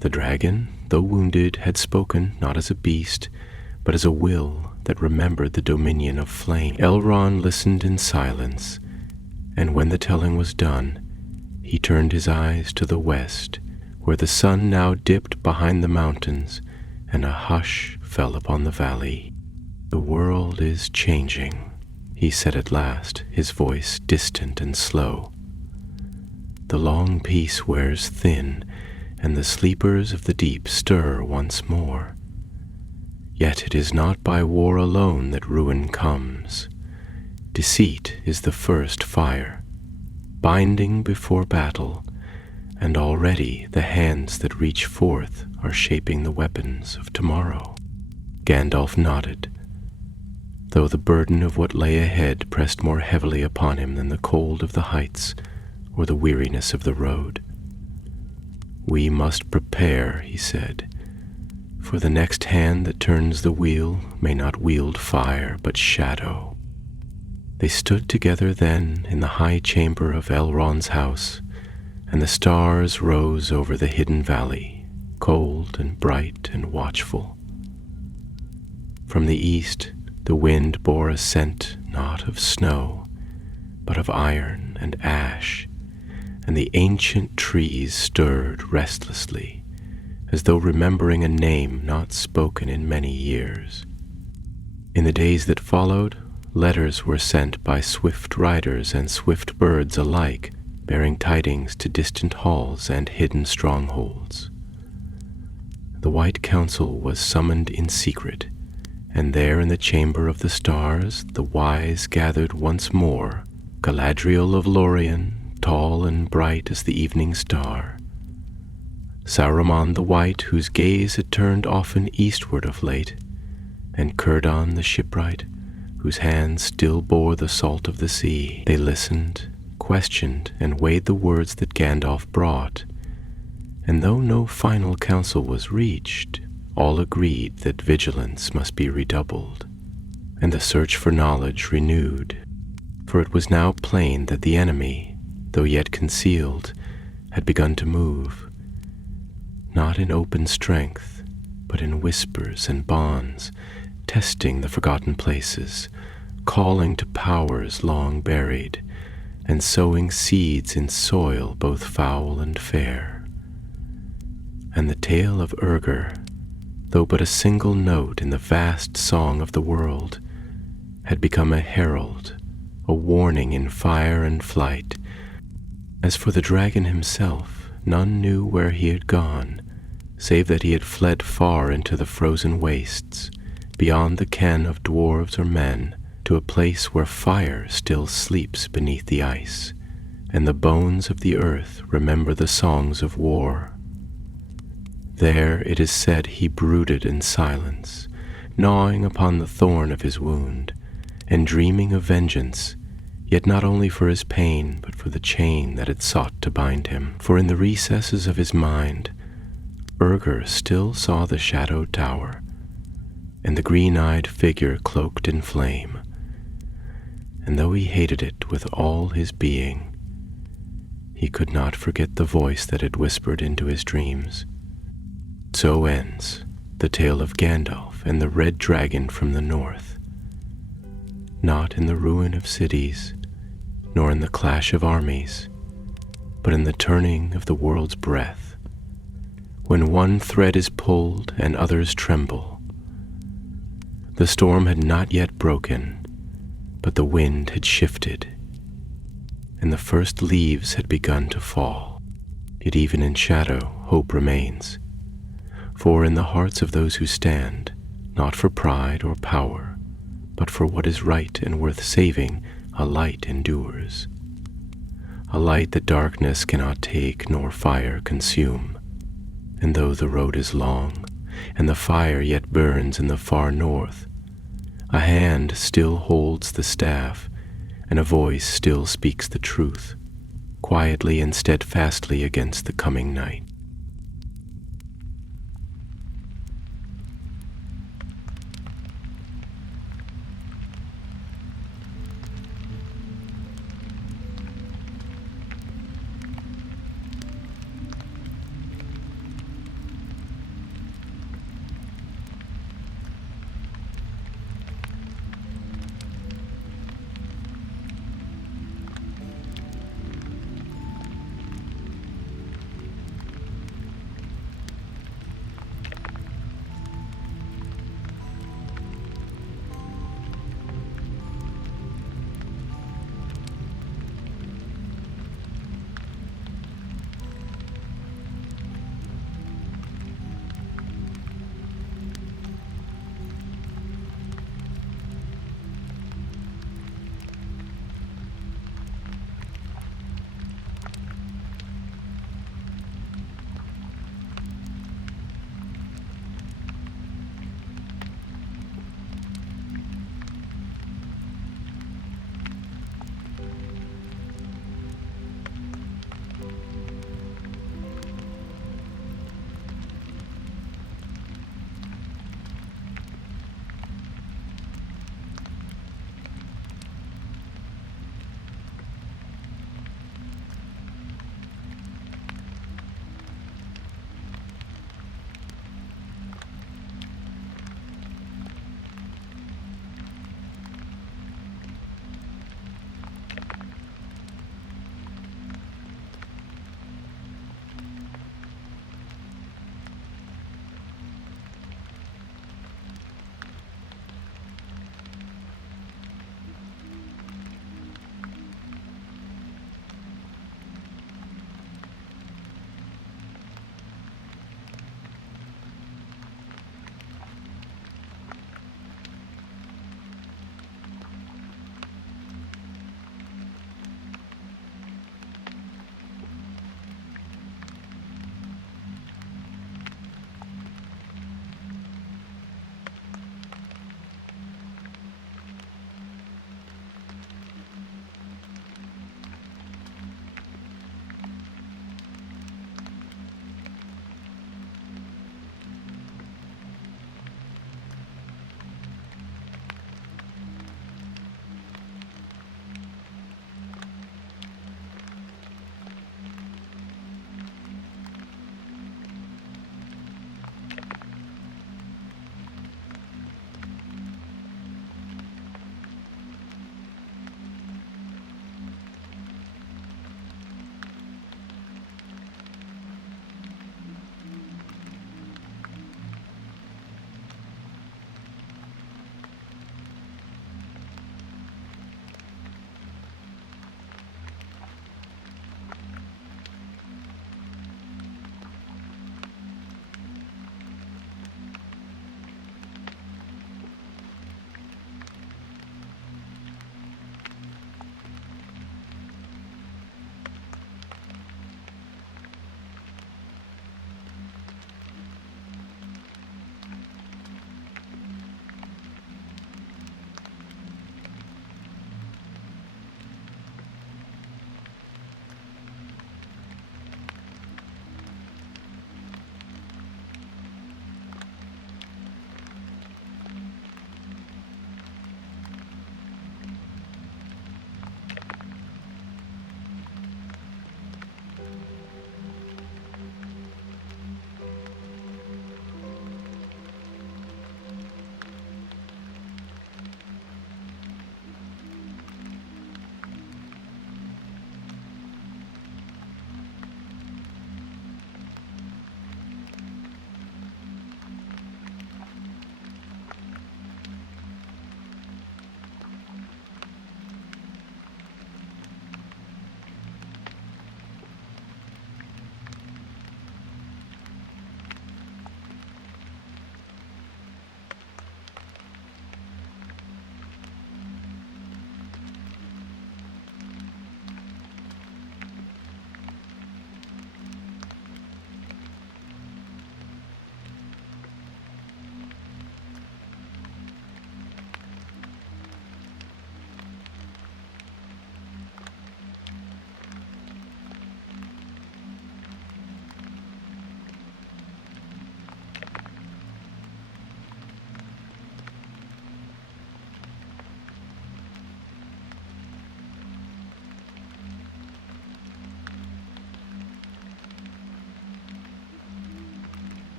the dragon, though wounded, had spoken not as a beast, but as a will that remembered the dominion of flame. Elrond listened in silence, and when the telling was done, he turned his eyes to the west, where the sun now dipped behind the mountains, and a hush fell upon the valley. "The world is changing," he said at last, his voice distant and slow. "The long peace wears thin, and the sleepers of the deep stir once more. Yet it is not by war alone that ruin comes. Deceit is the first fire, binding before battle, and already the hands that reach forth are shaping the weapons of tomorrow." Gandalf nodded, though the burden of what lay ahead pressed more heavily upon him than the cold of the heights or the weariness of the road. "We must prepare," he said, "for the next hand that turns the wheel may not wield fire but shadow." They stood together then in the high chamber of Elrond's house, and the stars rose over the hidden valley, cold and bright and watchful. From the east, the wind bore a scent not of snow, but of iron and ash, and the ancient trees stirred restlessly, as though remembering a name not spoken in many years. In the days that followed, letters were sent by swift riders and swift birds alike, bearing tidings to distant halls and hidden strongholds. The White Council was summoned in secret, and there in the Chamber of the Stars the wise gathered once more, Galadriel of Lorien, tall and bright as the evening star, Saruman the White, whose gaze had turned often eastward of late, and Círdan the shipwright, whose hands still bore the salt of the sea. They listened, questioned, and weighed the words that Gandalf brought, and though no final counsel was reached, all agreed that vigilance must be redoubled, and the search for knowledge renewed, for it was now plain that the enemy, though yet concealed, had begun to move, not in open strength, but in whispers and bonds, testing the forgotten places, calling to powers long buried, and sowing seeds in soil both foul and fair. And the tale of Urgur, though but a single note in the vast song of the world, had become a herald, a warning in fire and flight. As for the dragon himself, none knew where he had gone, save that he had fled far into the frozen wastes, beyond the ken of dwarves or men, to a place where fire still sleeps beneath the ice, and the bones of the earth remember the songs of war. There, it is said, he brooded in silence, gnawing upon the thorn of his wound, and dreaming of vengeance, yet not only for his pain, but for the chain that had sought to bind him. For in the recesses of his mind, Urgur still saw the shadowed tower, and the green-eyed figure cloaked in flame, and though he hated it with all his being, he could not forget the voice that had whispered into his dreams. So ends the tale of Gandalf and the red dragon from the north, not in the ruin of cities, nor in the clash of armies, but in the turning of the world's breath, when one thread is pulled and others tremble. The storm had not yet broken, but the wind had shifted, and the first leaves had begun to fall. Yet even in shadow, hope remains, for in the hearts of those who stand, not for pride or power, but for what is right and worth saving, a light endures. A light that darkness cannot take nor fire consume. And though the road is long, and the fire yet burns in the far north, a hand still holds the staff, and a voice still speaks the truth, quietly and steadfastly against the coming night.